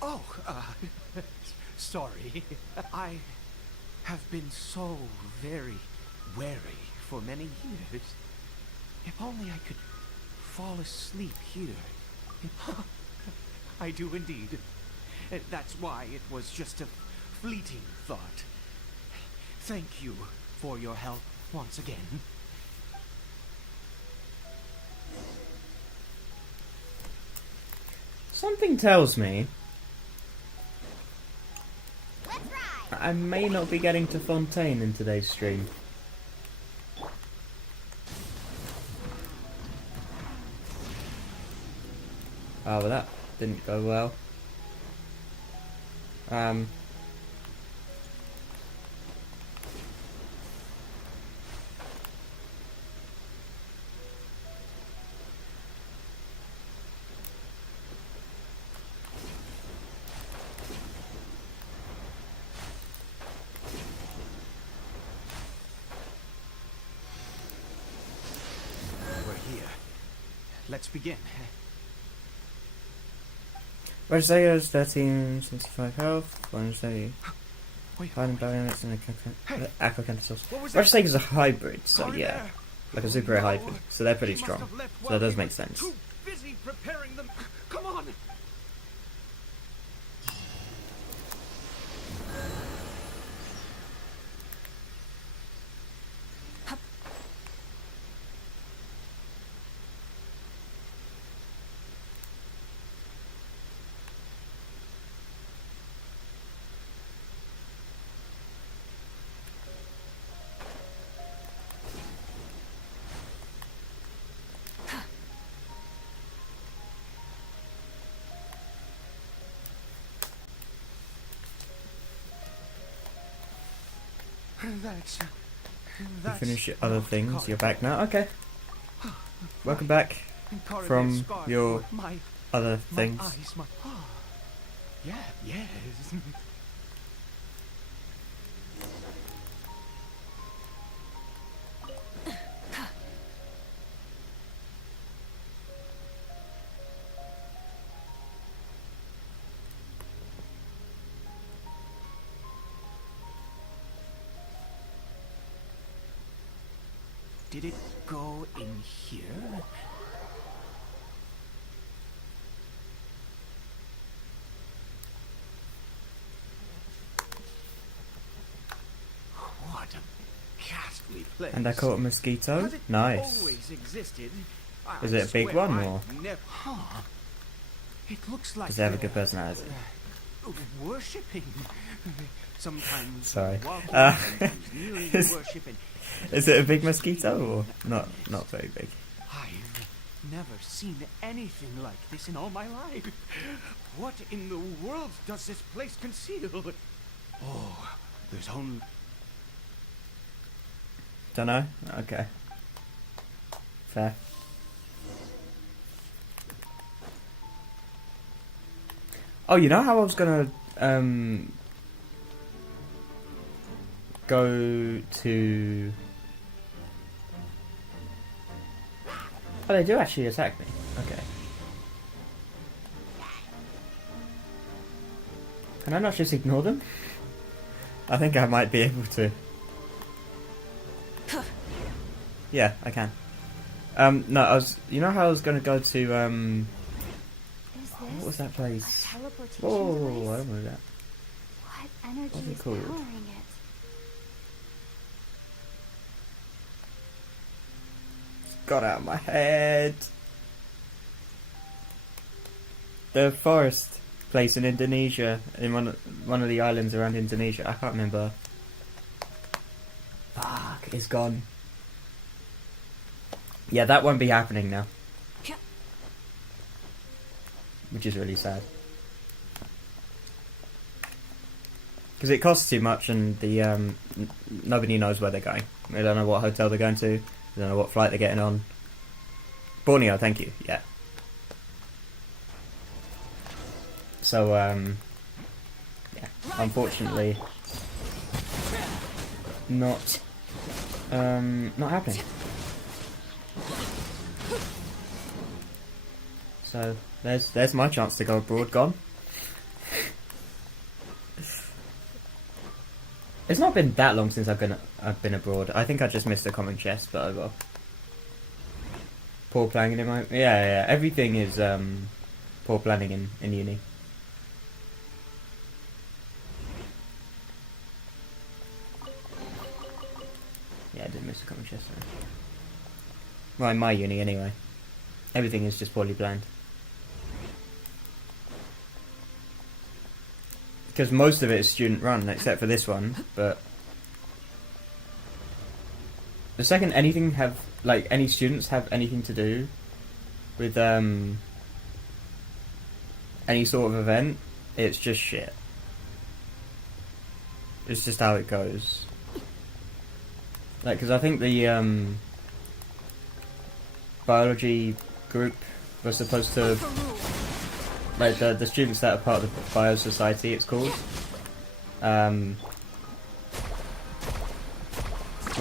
Oh, sorry. I have been so very wary for many years. If only I could fall asleep here. I do indeed. That's why it was just a fleeting thought. Thank you for your help once again. Something tells me Let's ride. I may not be getting to Fontaine in today's stream. Oh, well, that didn't go well. We're here. Let's begin. Wednesday has 13, 65 health. Wednesday, Wait, fighting balance and aqua sauce. what was Wednesday is a hybrid, so Hurry yeah. there. Like a super hybrid. So they're pretty He must strong. have left So while that does we make were sense. Too busy preparing them. Come on. That's You finish your other not things, correct. you're back now. Okay. Welcome back Coronet from scarf your for my other my things. eyes, my yeah, yes. Did it go in here? What a ghastly place. And I caught a mosquito. Has it Nice. always existed? Is it a big swear one, I've or never... Huh. It looks like does it have a good personality? worshipping. Sometimes Sorry. walk Uh, around kneeling is- worshiping. Is it a big mosquito or not? Not very big. I've never seen anything like this in all my life. What in the world does this place conceal? Oh, there's only... Don't know. Okay. Fair. Oh, you know how I was gonna go to... Oh, they do actually attack me. Okay. Can I not just ignore them? I think I might be able to. Yeah, I can. No, I was... You know how I was gonna go to, Is what was this that place? a teleportation Whoa, I device? don't know that. What energy What's it is called? powering it? Got out of my head. The forest place in Indonesia, in one of the islands around Indonesia. I can't remember. Fuck, it's gone. Yeah, that won't be happening now. Which is really sad. Because it costs too much and the nobody knows where they're going. They don't know what hotel they're going to. They don't know what flight they're getting on. Borneo, thank you. Yeah. So, yeah. Unfortunately, not happening. So there's my chance to go abroad gone. It's not been that long since I've been abroad. I think I just missed a common chest, but I got poor planning in my yeah. Everything is poor planning in uni. Yeah, I did miss a common chest. Though. Well, in my uni anyway. Everything is just poorly planned. Because most of it is student run, except for this one, but the second any students have anything to do with any sort of event, it's just shit. It's just how it goes. Like, because I think the biology group was supposed to, like, the students that are part of the Bio Society, it's called, were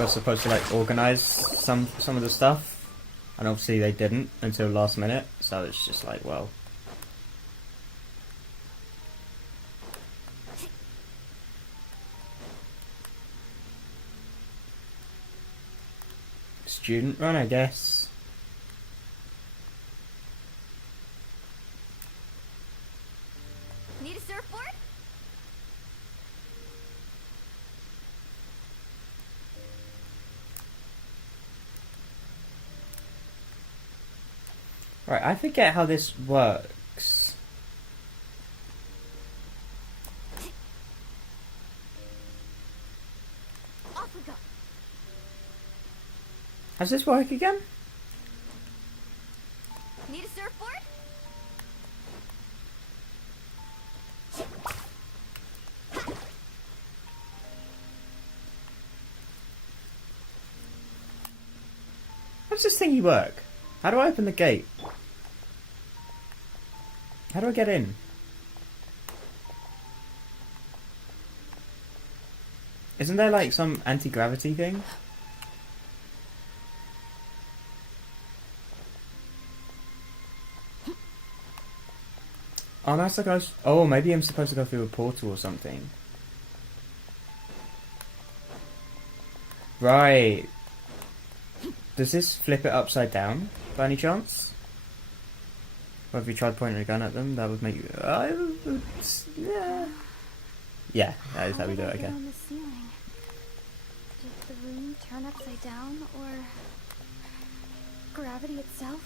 supposed to, like, organise some of the stuff, and obviously they didn't until last minute, so it's just like, well. Student run, I guess. Need a surfboard? Right, I forget how this works. Off we go. Does this work again? Need a surfboard? How does this thingy work? How do I open the gate? How do I get in? Isn't there like some anti-gravity thing? Oh, that's like oh, maybe I'm supposed to go through a portal or something. Does this flip it upside down by any chance? Or have you tried pointing a gun at them? That would make you. Yeah. Yeah, that is how we do it. Okay. On the ceiling. Did the room turn upside down, or gravity itself?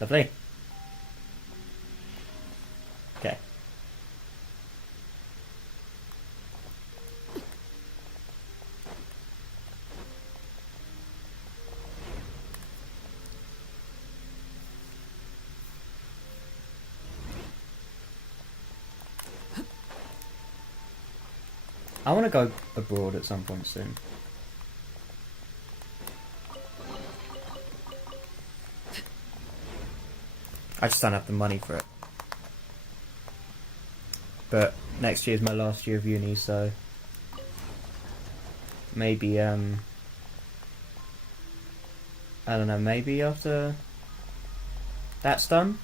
Lovely. Okay. I want to go abroad at some point soon. I just don't have the money for it. But next year's my last year of uni, so maybe I don't know, maybe after that's done.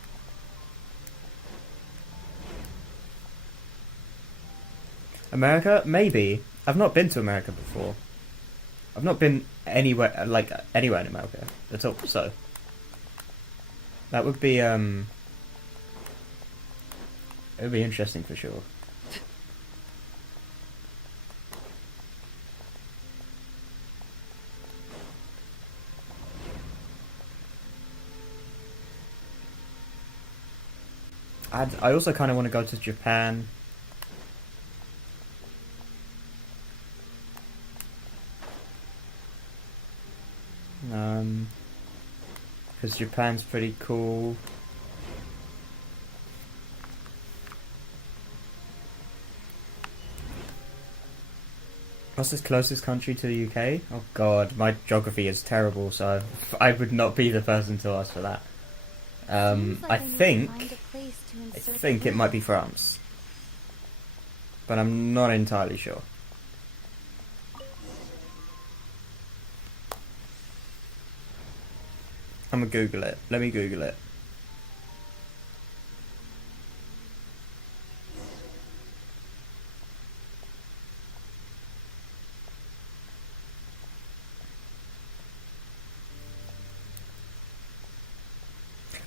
America? Maybe. I've not been to America before. I've not been anywhere in America at all, so that would be it would be interesting for sure. I also kind of want to go to Japan. Because Japan's pretty cool. What's the closest country to the UK? Oh god, my geography is terrible, so I would not be the person to ask for that. I think it might be France, but I'm not entirely sure. I'm gonna Google it. Let me Google it.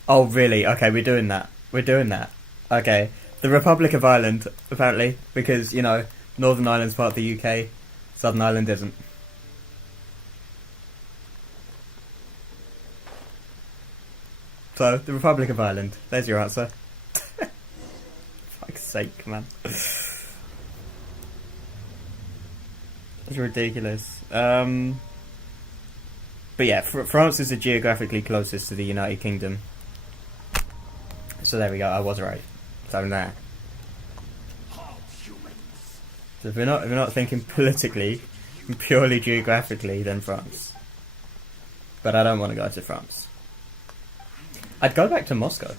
Oh, really? Okay, we're doing that. We're doing that. Okay. The Republic of Ireland, apparently, because, you know, Northern Ireland's part of the UK, Southern Ireland isn't. So, the Republic of Ireland. There's your answer. Fuck's sake, man. That's ridiculous. But yeah, France is the geographically closest to the United Kingdom. So there we go, I was right. So there. So if we're not thinking politically, and purely geographically, then France. But I don't want to go to France. I'd go back to Moscow.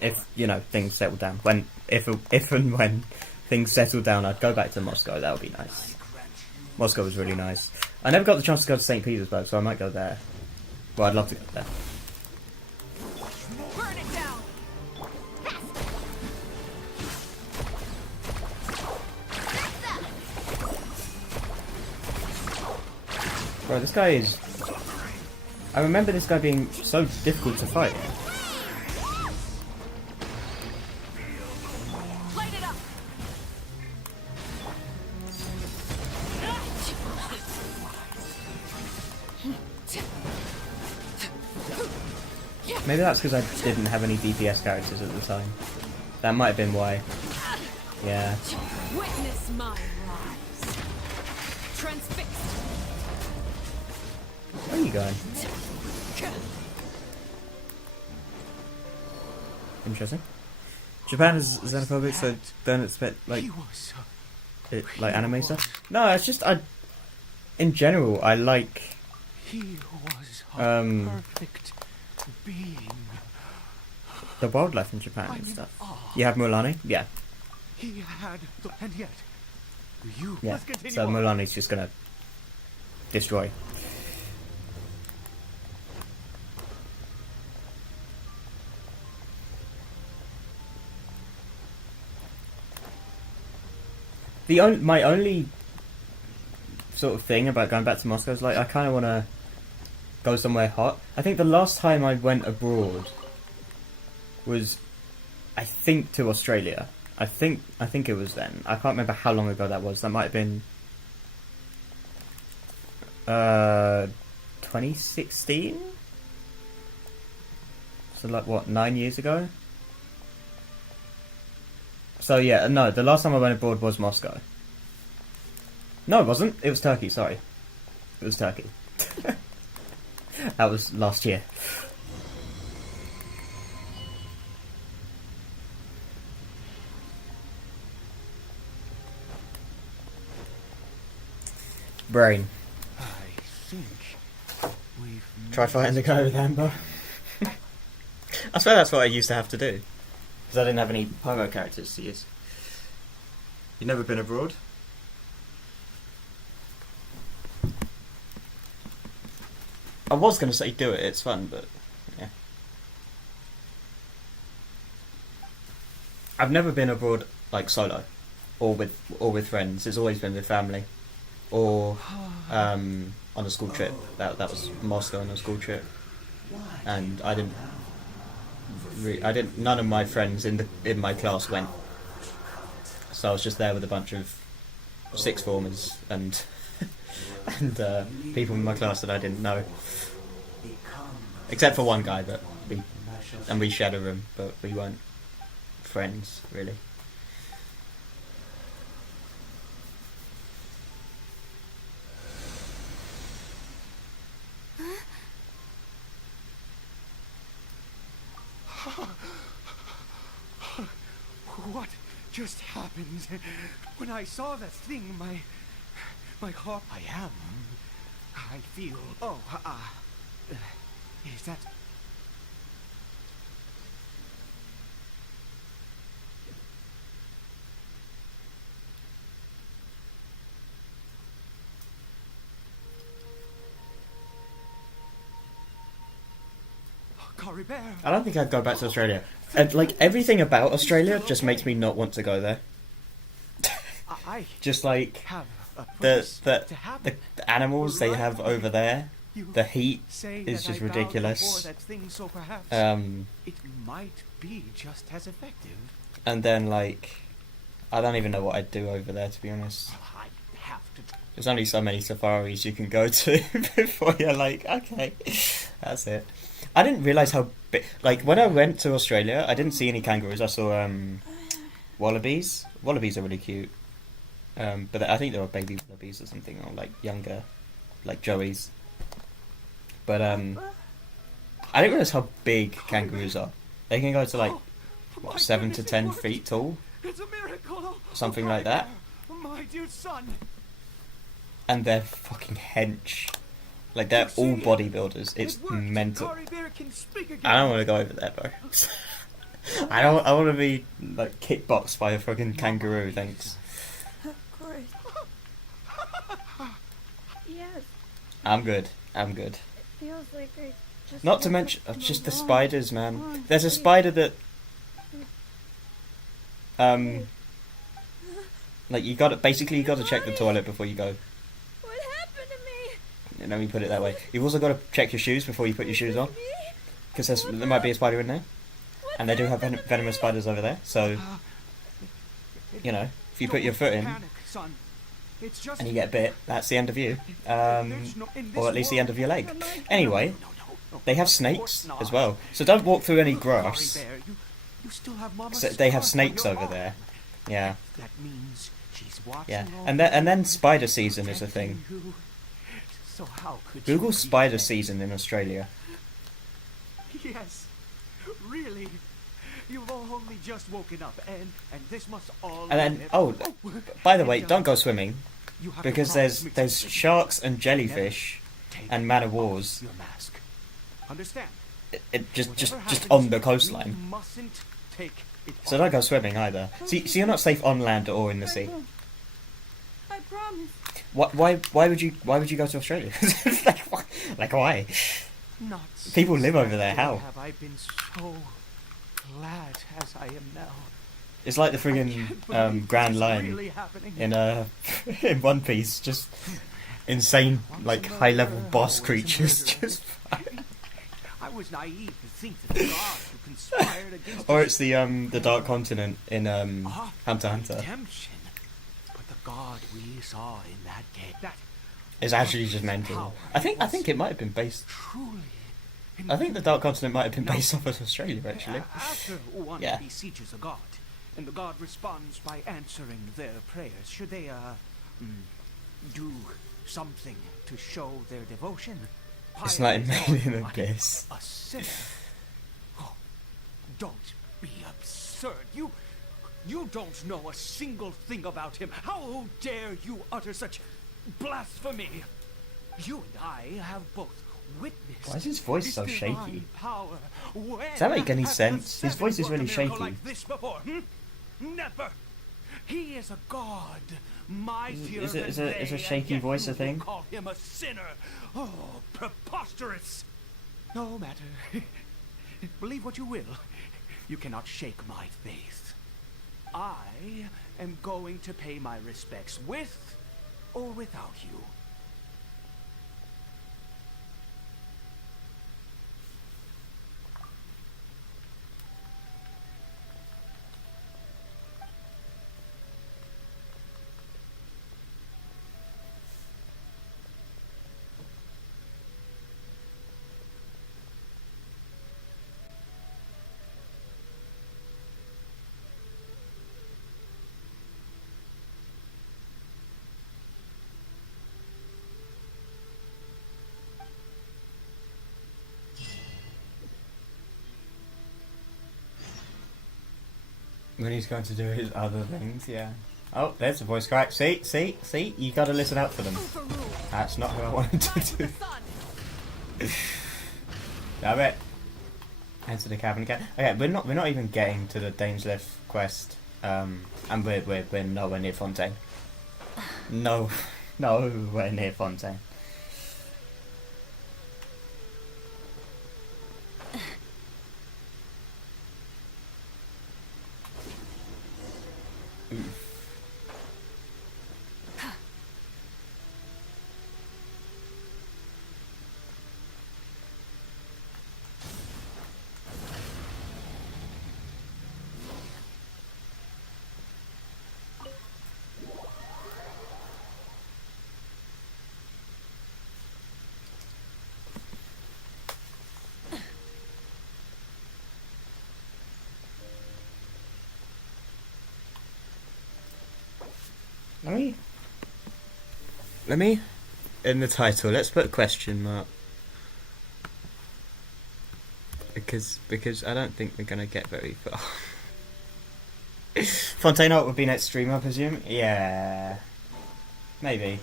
If, you know, things settle down. If and when things settle down, I'd go back to Moscow. That would be nice. Moscow was really nice. I never got the chance to go to St. Petersburg, so I might go there. Well, I'd love to go there. Burn it down. Bro, this guy is... I remember this guy being so difficult to fight. Light it up. Maybe that's because I didn't have any DPS characters at the time. That might have been why. Yeah. Witness my rise. Transfixed. Where are you going? Interesting. Japan is xenophobic, so don't expect like anime stuff. No, it's just in general I like He was a perfect being. the wildlife in Japan and stuff. You have Mulani, yeah, He had, and yet, you yeah. must continue So on. Mulani's just gonna destroy. my only sort of thing about going back to Moscow is like I kind of want to go somewhere hot. I think the last time I went abroad was, I think, to Australia. I think it was then. I can't remember how long ago that was. That might have been 2016. So like what, 9 years ago? So yeah, no, the last time I went abroad was Moscow. No, it wasn't. It was Turkey, sorry. It was Turkey. That was last year. Brain. I think we've Try fighting the guy with Amber. I swear that's what I used to have to do. Because I didn't have any pyro characters to use. You never been abroad? I was going to say do it, it's fun, but yeah. I've never been abroad like solo or with friends. It's always been with family or on a school trip. That was Moscow on a school trip. And I didn't none of my friends in my class went. So I was just there with a bunch of sixth formers and and people in my class that I didn't know, except for one guy that we shared a room, but we weren't friends really. What just happened? When I saw that thing, my heart. I feel. Oh, is that? Caribert. I don't think I'd go back to Australia. And, like, everything about Australia just makes me not want to go there. I Just like have a the purpose to have it. animals they have over there, You the heat say is that just I bowed ridiculous. before that thing, so perhaps it might be just as effective. And then like I don't even know what I'd do over there, to be honest. I have to. There's only so many safaris you can go to before you're like, okay, that's it. I didn't realise how big... Like, when I went to Australia, I didn't see any kangaroos. I saw wallabies. Wallabies are really cute. But I think they were baby wallabies or something, or like younger, like joeys. But I didn't realise how big kangaroos are. They can go to like, what, 7 to 10 feet tall? It's a miracle. Something like that. My dear son. And they're fucking hench. Like, they're all bodybuilders. It's mental. I don't want to go over there, bro. I want to be, like, kickboxed by a fucking kangaroo, thanks. Corey. Yes. I'm good. It feels like I just... Not to mention, just the spiders, man. There's a spider that... Like, you gotta check the toilet before you go. What happened to me? Let me put it that way. You've also got to check your shoes before you put your shoes on. Because there might be a spider in there. And they do have venomous spiders over there, so... You know, if you put your foot in, and you get bit, that's the end of you. Or at least the end of your leg. Anyway, they have snakes as well. So don't walk through any grass. So they have snakes over there. Yeah. Yeah. And then spider season is a thing. Google spider season in Australia. Yes, really. You've only just woken up, and this must all. And then, by the way, don't go swimming, because there's sharks and jellyfish, and man of wars. Your mask. Understand? It just on the coastline. You mustn't take it. So don't go swimming either. So you're not safe on land or in the sea. I promise. Why would you go to Australia? like why? Not People live since over there. that day How? have I been so glad as I am now. It's like the I can't friggin' believe Grand this is Line really happening. in in One Piece. Just insane, Once like a high level murderer, boss always a creatures. murderer. Just I was naive to think that the gods who conspired against or us it's the Dark Continent in Hunter x Hunter. redemption. But the god we saw in that game, that It's actually just mental. I think it might have been based. truly. I think the Dark Continent might have been based off of Australia actually. After one Yeah. beseeches a god, and the god responds by answering their prayers, should they do something to show their devotion? It's like Piety made in on abyss. a sinner. Oh, don't be absurd. You don't know a single thing about him. How dare you utter such blasphemy? You and I have both witnessed. Why is his voice so divine shaky? Power. Does that make any When has sense? the His voice is seven really worked a miracle shaky. Like this before? Never. He is a god, mightier Is than a they, shaky and yet voice you a thing? will call him a sinner. Oh, preposterous! No matter. Believe what you will. You cannot shake my faith. I am going to pay my respects with or without you. When he's going to do his other things, yeah. Oh, there's a voice crack. See? You gotta listen out for them. That's not who I wanted to do. Damn it. Enter the cabin again. Okay, we're not even getting to the Dainsleif quest. And we're nowhere near Fontaine. No, nowhere near Fontaine. Let me, in the title, let's put a question mark. Because I don't think we're gonna get very far. Fontaine Art would be next stream, I presume? Yeah. Maybe.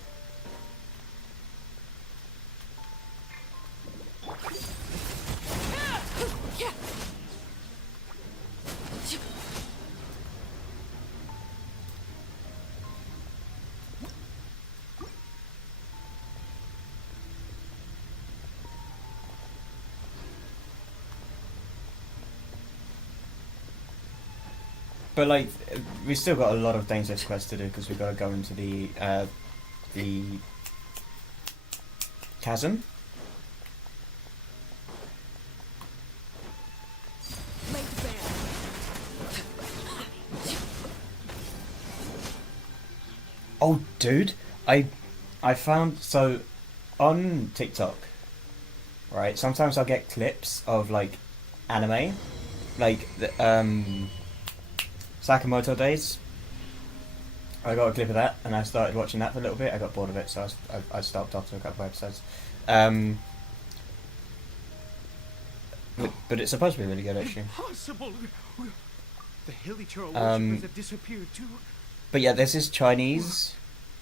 But like, we still got a lot of dangerous quests to do because we've got to go into the chasm. Oh, dude, I found, so on TikTok, right? Sometimes I'll get clips of like anime, like the Sakamoto Days. I got a clip of that, and I started watching that for a little bit. I got bored of it, so I stopped after a couple of episodes. But it's supposed to be really good, actually. Impossible. The Hilly-Churl worshippers have disappeared too. But yeah, there's this Chinese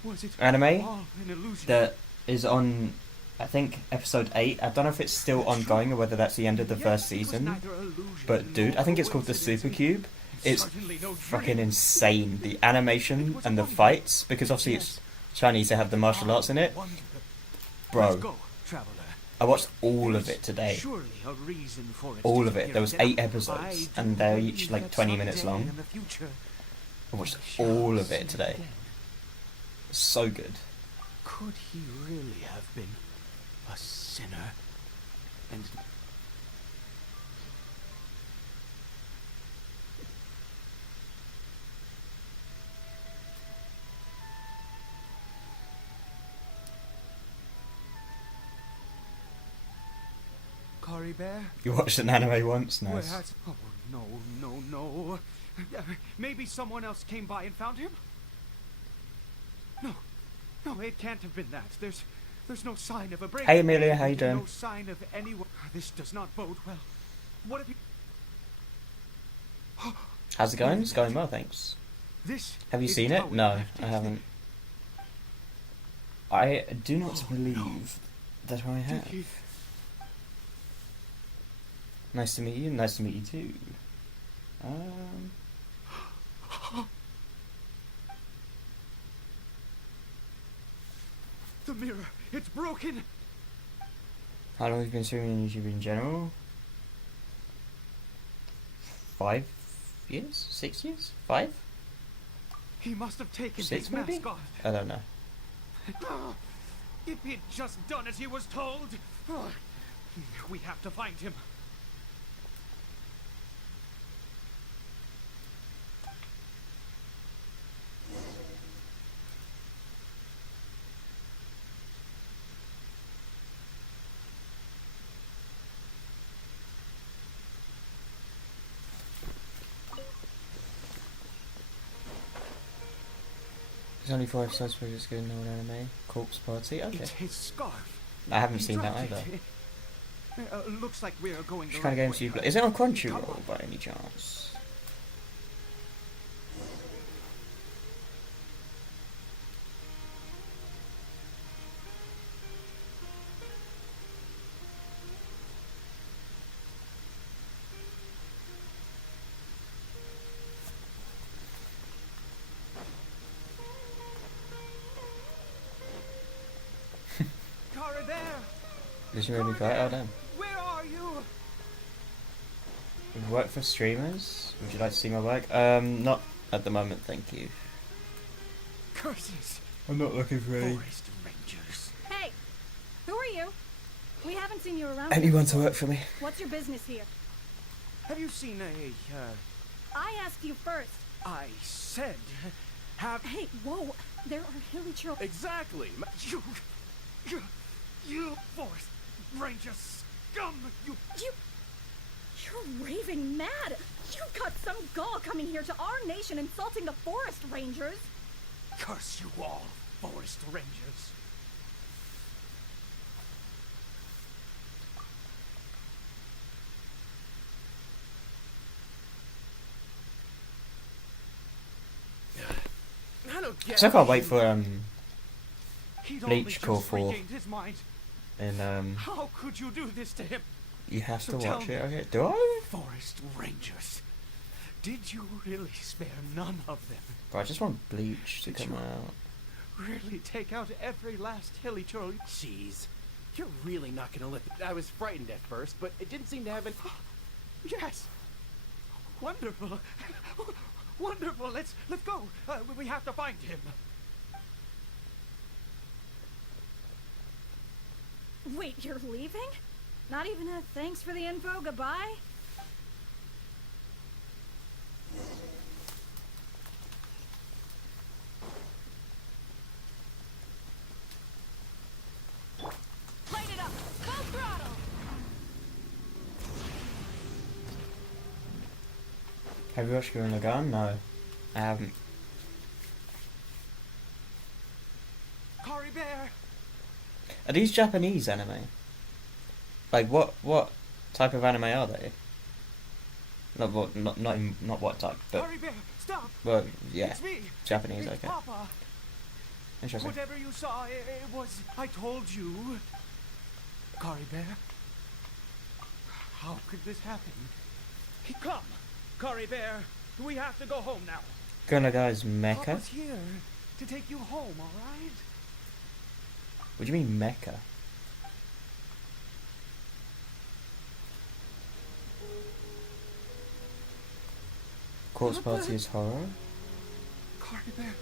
Was it anime all an illusion? that is on, I think, episode 8. I don't know if it's still ongoing or whether that's the end of the first season. But dude, I think it's called the Super Cube. It's fucking insane. The animation and the fights, because obviously it's Chinese, they have the martial arts in it. Let's Bro, go, traveler. I watched all of it today. Surely a reason for it All to of it. appear There was that 8 I episodes, do and they're believe each like that 20 minutes someday long. in the future I watched we shall all of see it today. again. So good. Could he really have been a sinner? And Cory Bear? You watched an anime once? Where Nice. has... Oh, no, no, no. Maybe someone else came by and found him? No. No, it can't have been that. There's no sign of a break. Hey Amelia, how you doing? No sign of anyone. This does not bode well. What have you... How's it going? It's going well, thanks. This Have you is seen it? how we No, left I it. haven't. I do not Oh, believe that I Did have. he... Nice to meet you. Nice to meet you too. The mirror, it's broken. How long have you been streaming on YouTube in general? 5 years? 6 years? 5? He must have taken 6 his maybe? mask off. I don't know. If he'd just done as he was told. We have to find him. There's only 4 episodes, but it's good. No anime. Corpse Party. Okay. It's his scarf. I haven't He seen that dropped either. it. Looks like we are going Which the kind of right games do you way. play? Is it on Come Crunchyroll on. by any chance? Cory Bear, Did you maybe play it? Oh damn. where are you? Work for streamers? Would you like to see my work? Not at the moment, thank you. Curses. I'm not looking for Forest Rangers. Hey, who are you? We haven't seen you around. anyone here to before. work for me. What's your business here? Have you seen I asked you first. I said, have... Hey, whoa! There are hilly children. Exactly. You Forest Ranger scum. You're raving mad. You've got some gall coming here to our nation, insulting the forest rangers. Curse you all, Forest Rangers. I don't get So I can't wait for He'd only Bleach just Call 4 regained his mind. in How could you do this to him? you have So to tell watch me. it, okay? Do I? Forest Rangers. Did you really spare none of them? Bro, I just want Bleach to Did come you- out. Really take out every last hilly troll? Jeez. You're really not gonna let I was frightened at first, but it didn't seem to have an... Yes. Wonderful. Wonderful. Let's go. We have to find him. Wait, you're leaving? Not even a thanks for the info, goodbye? Light it up! Full throttle! Have you watched Gurren Lagann? No, I haven't. Cory Bear. Are these Japanese anime? Like what type of anime are they? Not what not what type, but Cory Bear, stop. well yeah, It's me. Japanese. It's Okay, Papa. interesting. Whatever you saw, it was... I told you. Cory Bear. How could this happen? Come, Cory Bear. We have to go home now. Gurren Lagann is mecha. Papa's here to take you home, all right? What do you mean mecha? Corpse party is horror. Caribert.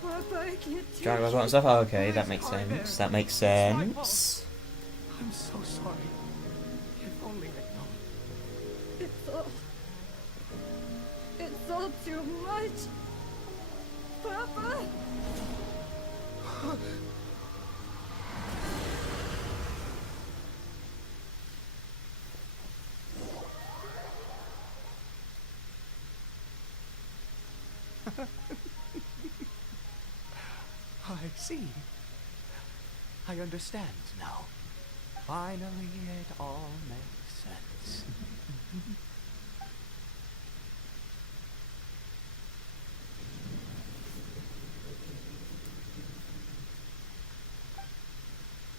Papa, I can't take Giant robot and stuff. Oh, okay, that makes sense. That makes sense. I'm so sorry. If only I'd known. It's all too much. Papa! I see. I understand now. Finally, it all makes sense.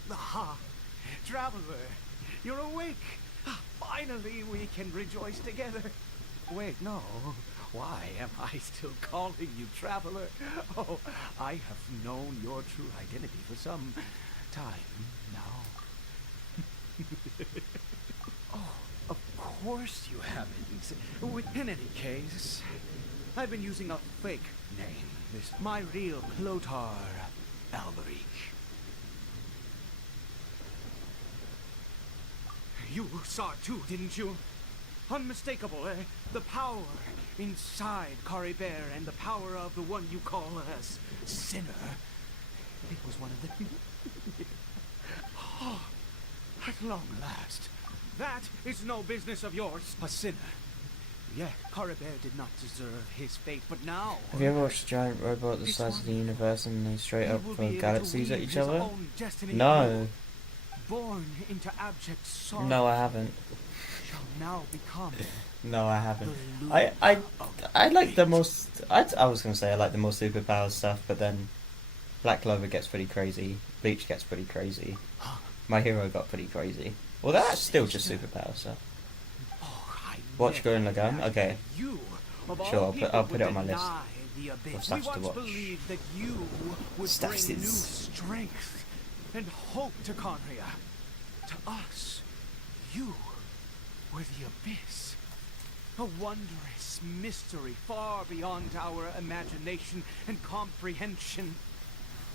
Aha! Traveler, you're awake! Finally, we can rejoice together. Wait, no. Why am I still calling you Traveler? Oh, I have known your true identity for some time now. Oh, of course you haven't. In any case, I've been using a fake name. This my real Clotar Alberic. You saw it too, didn't you? Unmistakable, eh? The power inside Caribert and the power of the one you call a sinner. It was one of the... Oh, at long last. That is no business of yours. A sinner. Yeah, Caribert did not deserve his fate, but now... Have you ever watched a giant robot the size of the universe and they straight up throw galaxies at each other? No. Born into abject sorrow. No, I haven't. Shall now become... No, I haven't. I like the most... I was going to say I like the more superpower stuff, but then Black Clover gets pretty crazy. Bleach gets pretty crazy. My Hero got pretty crazy. Well, that's still just superpower stuff. Watch Gurren Lagann? Okay. Sure, I'll put it on my list of stuff to watch. That you would Stuff bring new is... strength and hope to Conria. To us, you were the Abyss. A wondrous mystery far beyond our imagination and comprehension.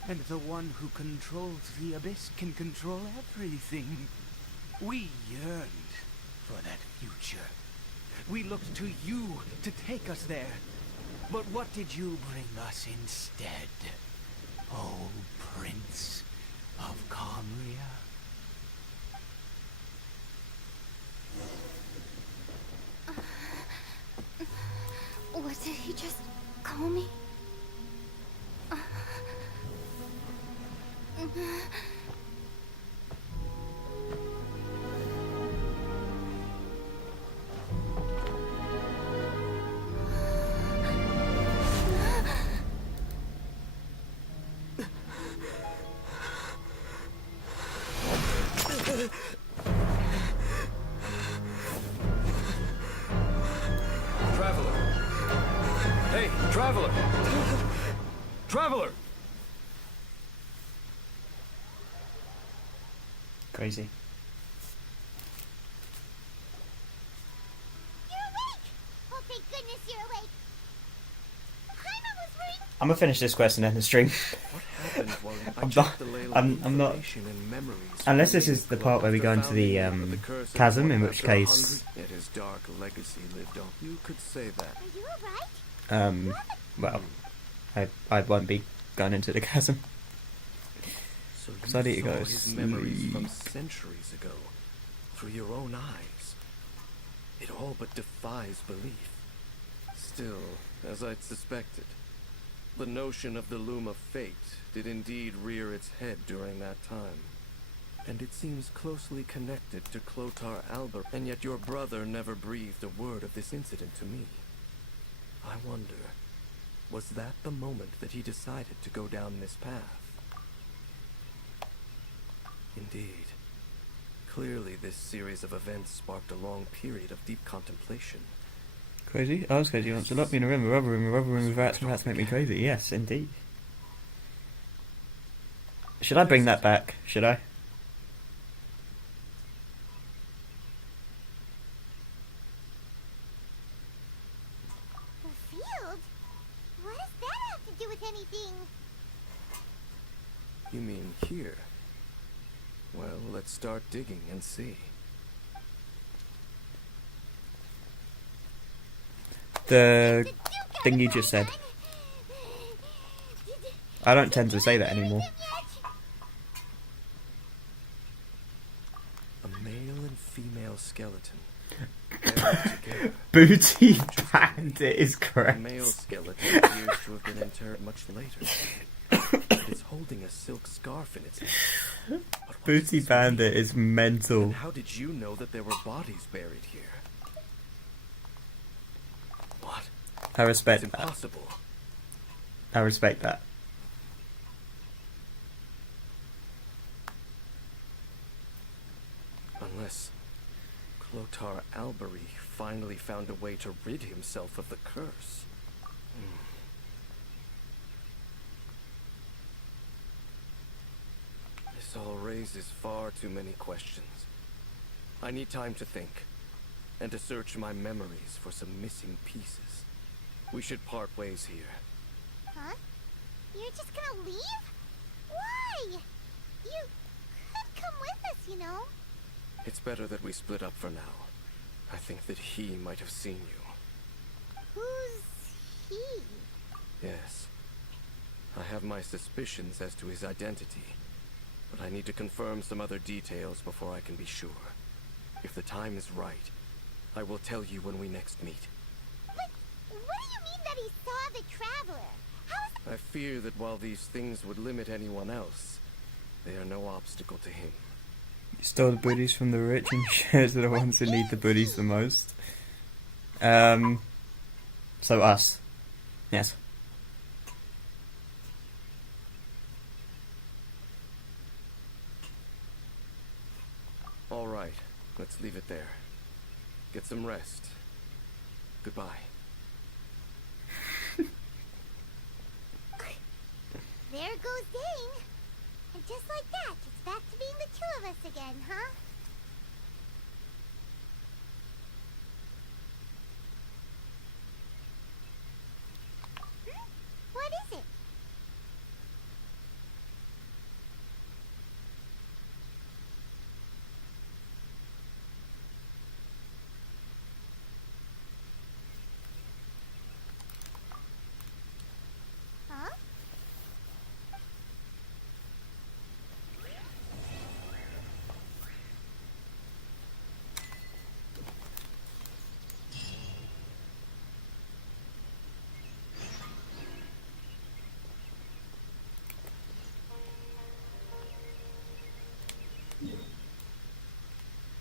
And the one who controls the Abyss can control everything. We yearned for that future. We looked to you to take us there. But what did you bring us instead? Oh, Prince of Conria? What did he just call me? Traveler! Traveler! Crazy. You're awake! Oh, thank goodness you're awake. Paimon was worried. I'm gonna finish this quest and end the stream. What happened while I'm not. Unless this is the part where we go into the chasm, in which case. Yet his dark legacy lived on. You could say that. Are you alright? Well, I won't be going into the chasm. So you So I need to saw go his memories sleep. from centuries ago, through your own eyes. It all but defies belief. Still, as I'd suspected, the notion of the loom of fate did indeed rear its head during that time. And it seems closely connected to Clotar Albert, and yet your brother never breathed a word of this incident to me. I wonder, was that the moment that he decided to go down this path? Indeed. Clearly this series of events sparked a long period of deep contemplation. Crazy? I was crazy once. Lock me in a room, a rubber room with rats make me crazy. Yes, indeed. Should I bring that back? Should I? anything. You mean here? Well, let's start digging and see. The thing you just said. I don't tend to say that anymore. A male and female skeleton. Buried together. Booty Bandit is The correct. male skeleton appears to have been interred much later. It's holding a silk scarf in its hand. But what does Booty this Bandit mean? is mental. And how did you know that there were bodies buried here? What? I It's respect that. impossible. I respect that. Unless Clotar Albery finally found a way to rid himself of the curse. This all raises far too many questions. I need time to think, and to search my memories for some missing pieces. We should part ways here. Huh? You're just gonna leave? Why? You could come with us, you know. It's better that we split up for now. I think that he might have seen you. Who's he? Yes. I have my suspicions as to his identity, but I need to confirm some other details before I can be sure. If the time is right, I will tell you when we next meet. But what do you mean that he saw the Traveler? How is I fear that while these things would limit anyone else, they are no obstacle to him. You stole the booties from the rich and shares to the ones who need the booties the most. So us. Yes. All right, let's leave it there. Get some rest. Goodbye. There goes Dain. And just like that, it's back to being the two of us again, huh? What is it? Huh?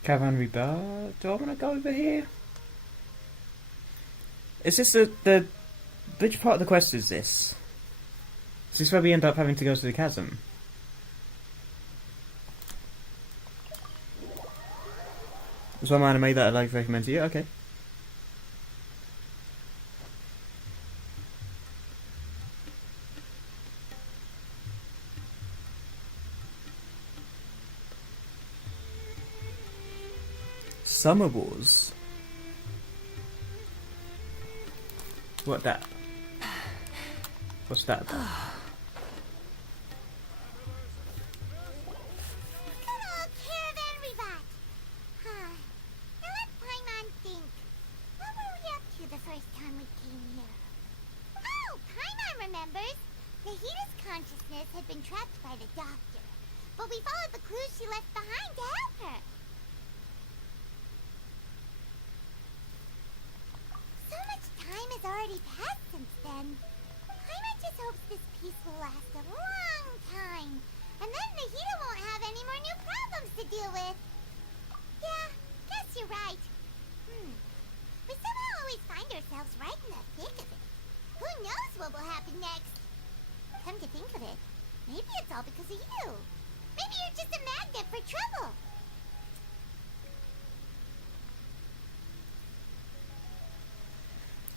Cavalry Bar. Do I want to go over here? Is this the which part of the quest is this? Is this where we end up having to go to the chasm? There's one anime that I'd like to recommend to you. Okay. Summer Wars. What that? What's that about? Good old Caravan Revat. Huh. Now let Paimon think. What were we up to the first time we came here? Oh, Paimon remembers. Nahida's consciousness had been trapped by the doctor, but we followed the clues she left behind to help her. So much time has already passed since then. Paimon just hopes this peace will last a long time, and then Nahida won't have any more new problems to deal with. Yeah, guess you're right. We somehow always find ourselves right in the thick of it. Who knows what will happen next? Come to think of it, maybe it's all because of you. Maybe you're just a magnet for trouble.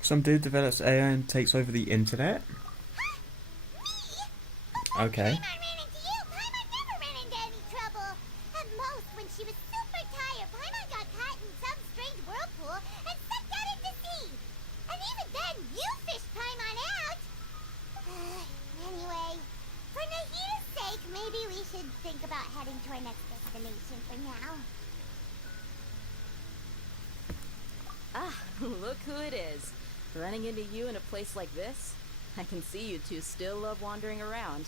Some dude develops AI and takes over the internet. Me? Okay. Paimon ran into you. Paimon never ran into any trouble. At most, when she was super tired, Paimon got caught in some strange whirlpool and sucked out into sea. And even then, you fished Paimon out. nation for now. Ah, look who it is. Running into you in a place like this? I can see you two still love wandering around.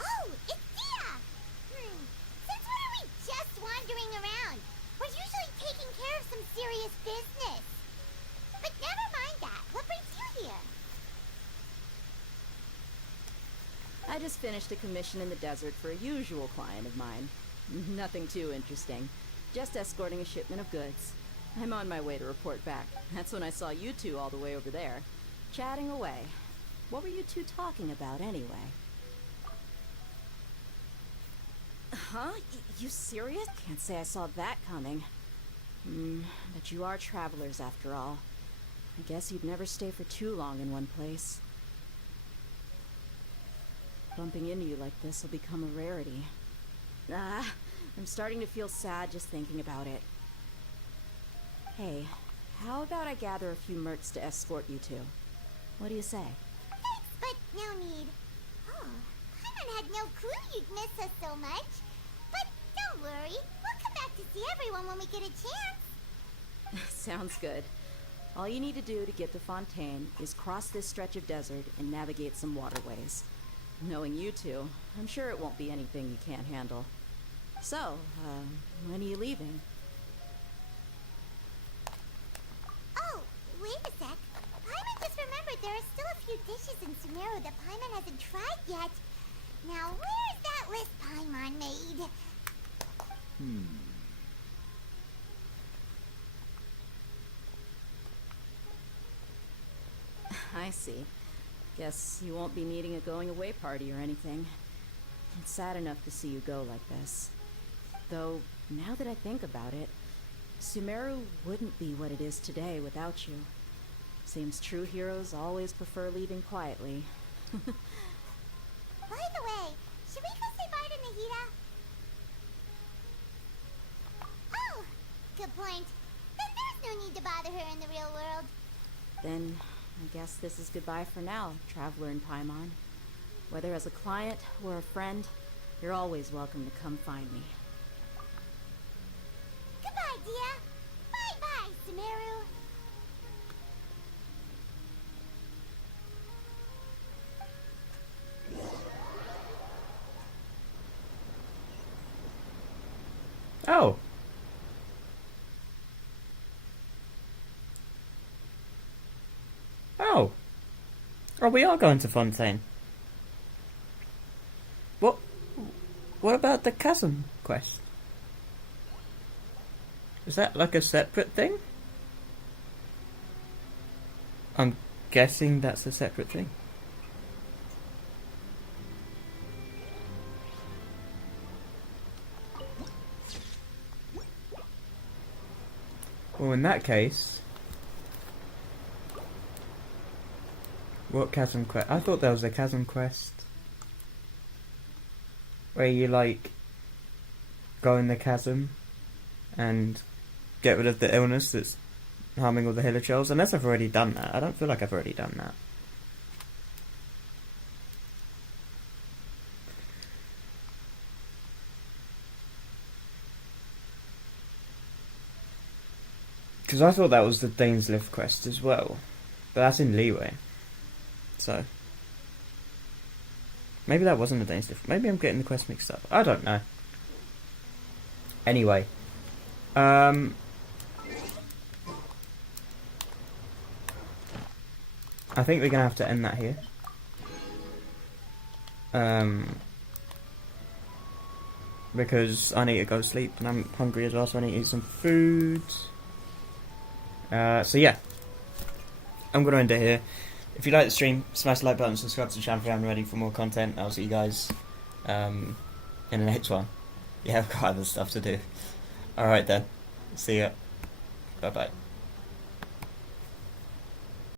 Oh, it's Dia! Since when are we just wandering around? We're usually taking care of some serious business. But never mind that. What brings you here? I just finished a commission in the desert for a usual client of mine. Nothing too interesting. Just escorting a shipment of goods. I'm on my way to report back. That's when I saw you two all the way over there, chatting away. What were you two talking about anyway? Huh? You serious? Can't say I saw that coming. But you are travelers after all. I guess you'd never stay for too long in one place. Bumping into you like this will become a rarity. I'm starting to feel sad just thinking about it. Hey, how about I gather a few mercs to escort you two? What do you say? Thanks, but no need. Oh, Paimon had no clue you'd miss us so much. But don't worry, we'll come back to see everyone when we get a chance. Sounds good. All you need to do to get to Fontaine is cross this stretch of desert and navigate some waterways. Knowing you two, I'm sure it won't be anything you can't handle. So, when are you leaving? Oh, wait a sec. Paimon just remembered there are still a few dishes in Sumeru that Paimon hasn't tried yet. Now, where's that list Paimon made? I see. Guess you won't be needing a going-away party or anything. It's sad enough to see you go like this. Though, now that I think about it, Sumeru wouldn't be what it is today without you. Seems true heroes always prefer leaving quietly. By the way, should we go say bye to Nahida? Oh, good point. Then there's no need to bother her in the real world. Then, I guess this is goodbye for now, Traveler in Paimon. Whether as a client or a friend, you're always welcome to come find me. Goodbye, Dia. Bye-bye, Sumeru. Oh. Oh. Oh, we are going to Fontaine. What about the chasm quest? Is that like a separate thing? I'm guessing that's a separate thing. Well, in that case, what chasm quest? I thought there was a chasm quest where you like go in the chasm and get rid of the illness that's harming all the hilichurls. Unless I've already done that. I don't feel like I've already done that. Because I thought that was the Dain's Lift quest as well. But that's in Leeway. So maybe that wasn't a Dain's Lift. Maybe I'm getting the quest mixed up. I don't know. Anyway. I think we're going to have to end that here. Because I need to go sleep and I'm hungry as well, so I need to eat some food. So yeah. I'm going to end it here. If you like the stream, smash the like button, subscribe to the channel if you haven't already for more content. I'll see you guys in the next one. Yeah, I've got other stuff to do. Alright then. See ya. Bye bye.